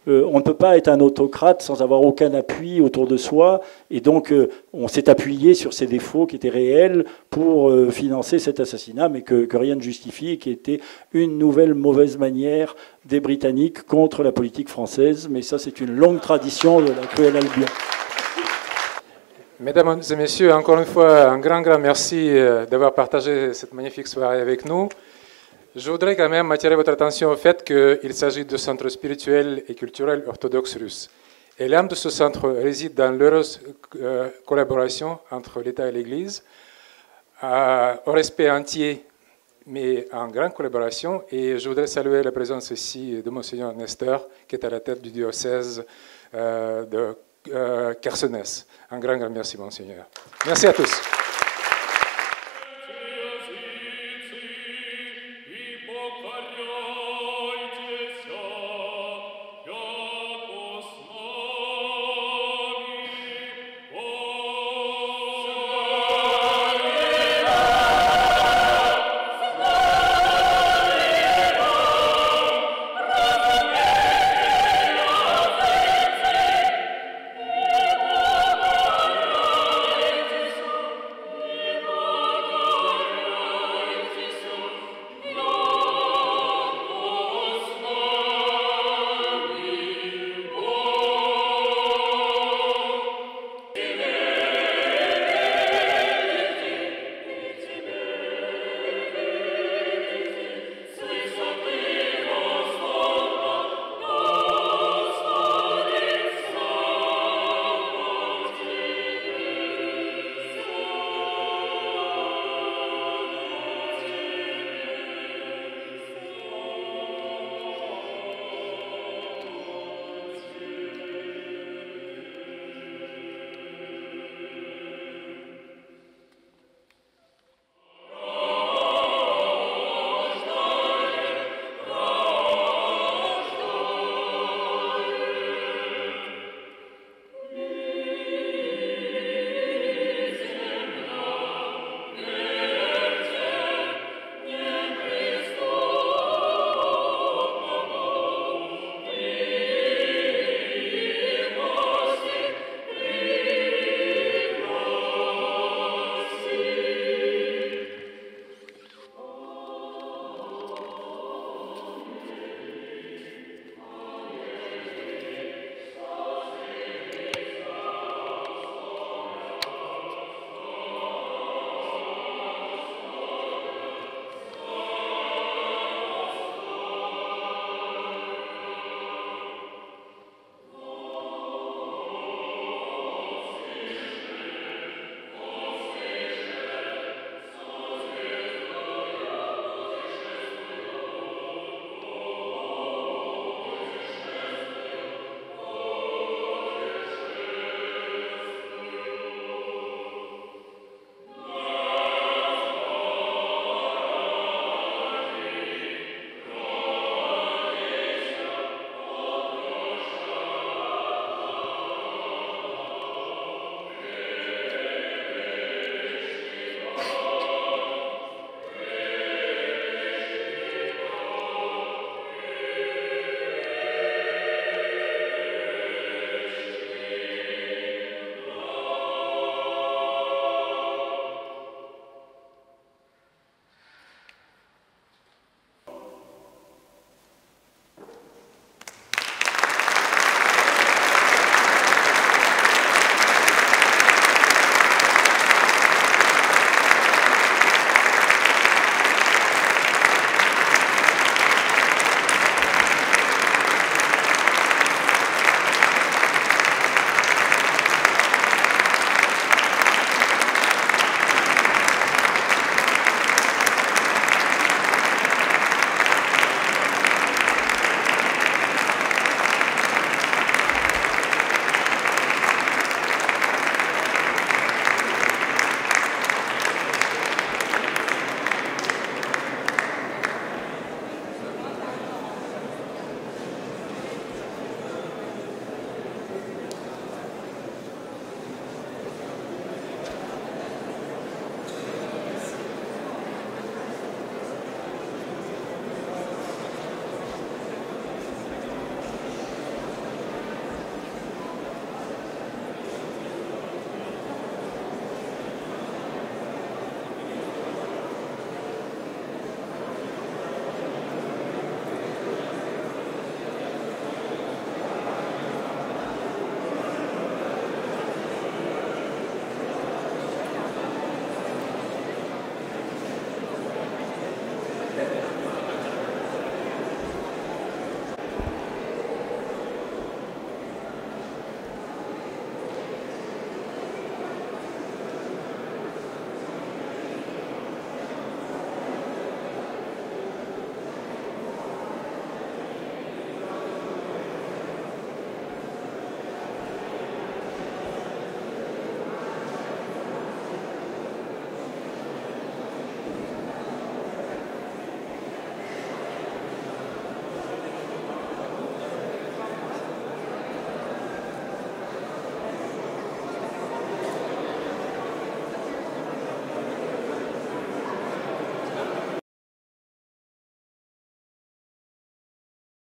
ne peut pas être un autocrate sans avoir aucun appui autour de soi. Et donc, on s'est appuyé sur ces défauts qui étaient réels pour financer cet assassinat, mais que rien ne justifie, et qui était une nouvelle mauvaise manière des Britanniques contre la politique française. Mais ça, c'est une longue tradition de la cruelle Albion. Mesdames et messieurs, encore une fois, un grand merci d'avoir partagé cette magnifique soirée avec nous. Je voudrais quand même attirer votre attention au fait qu'il s'agit de centre spirituel et culturel orthodoxe russe. Et l'âme de ce centre réside dans l'heureuse collaboration entre l'État et l'Église, au respect entier, mais en grande collaboration. Et je voudrais saluer la présence ici de Monseigneur Nestor, qui est à la tête du diocèse de Chersonèse. Un grand merci, Monseigneur. Merci à tous.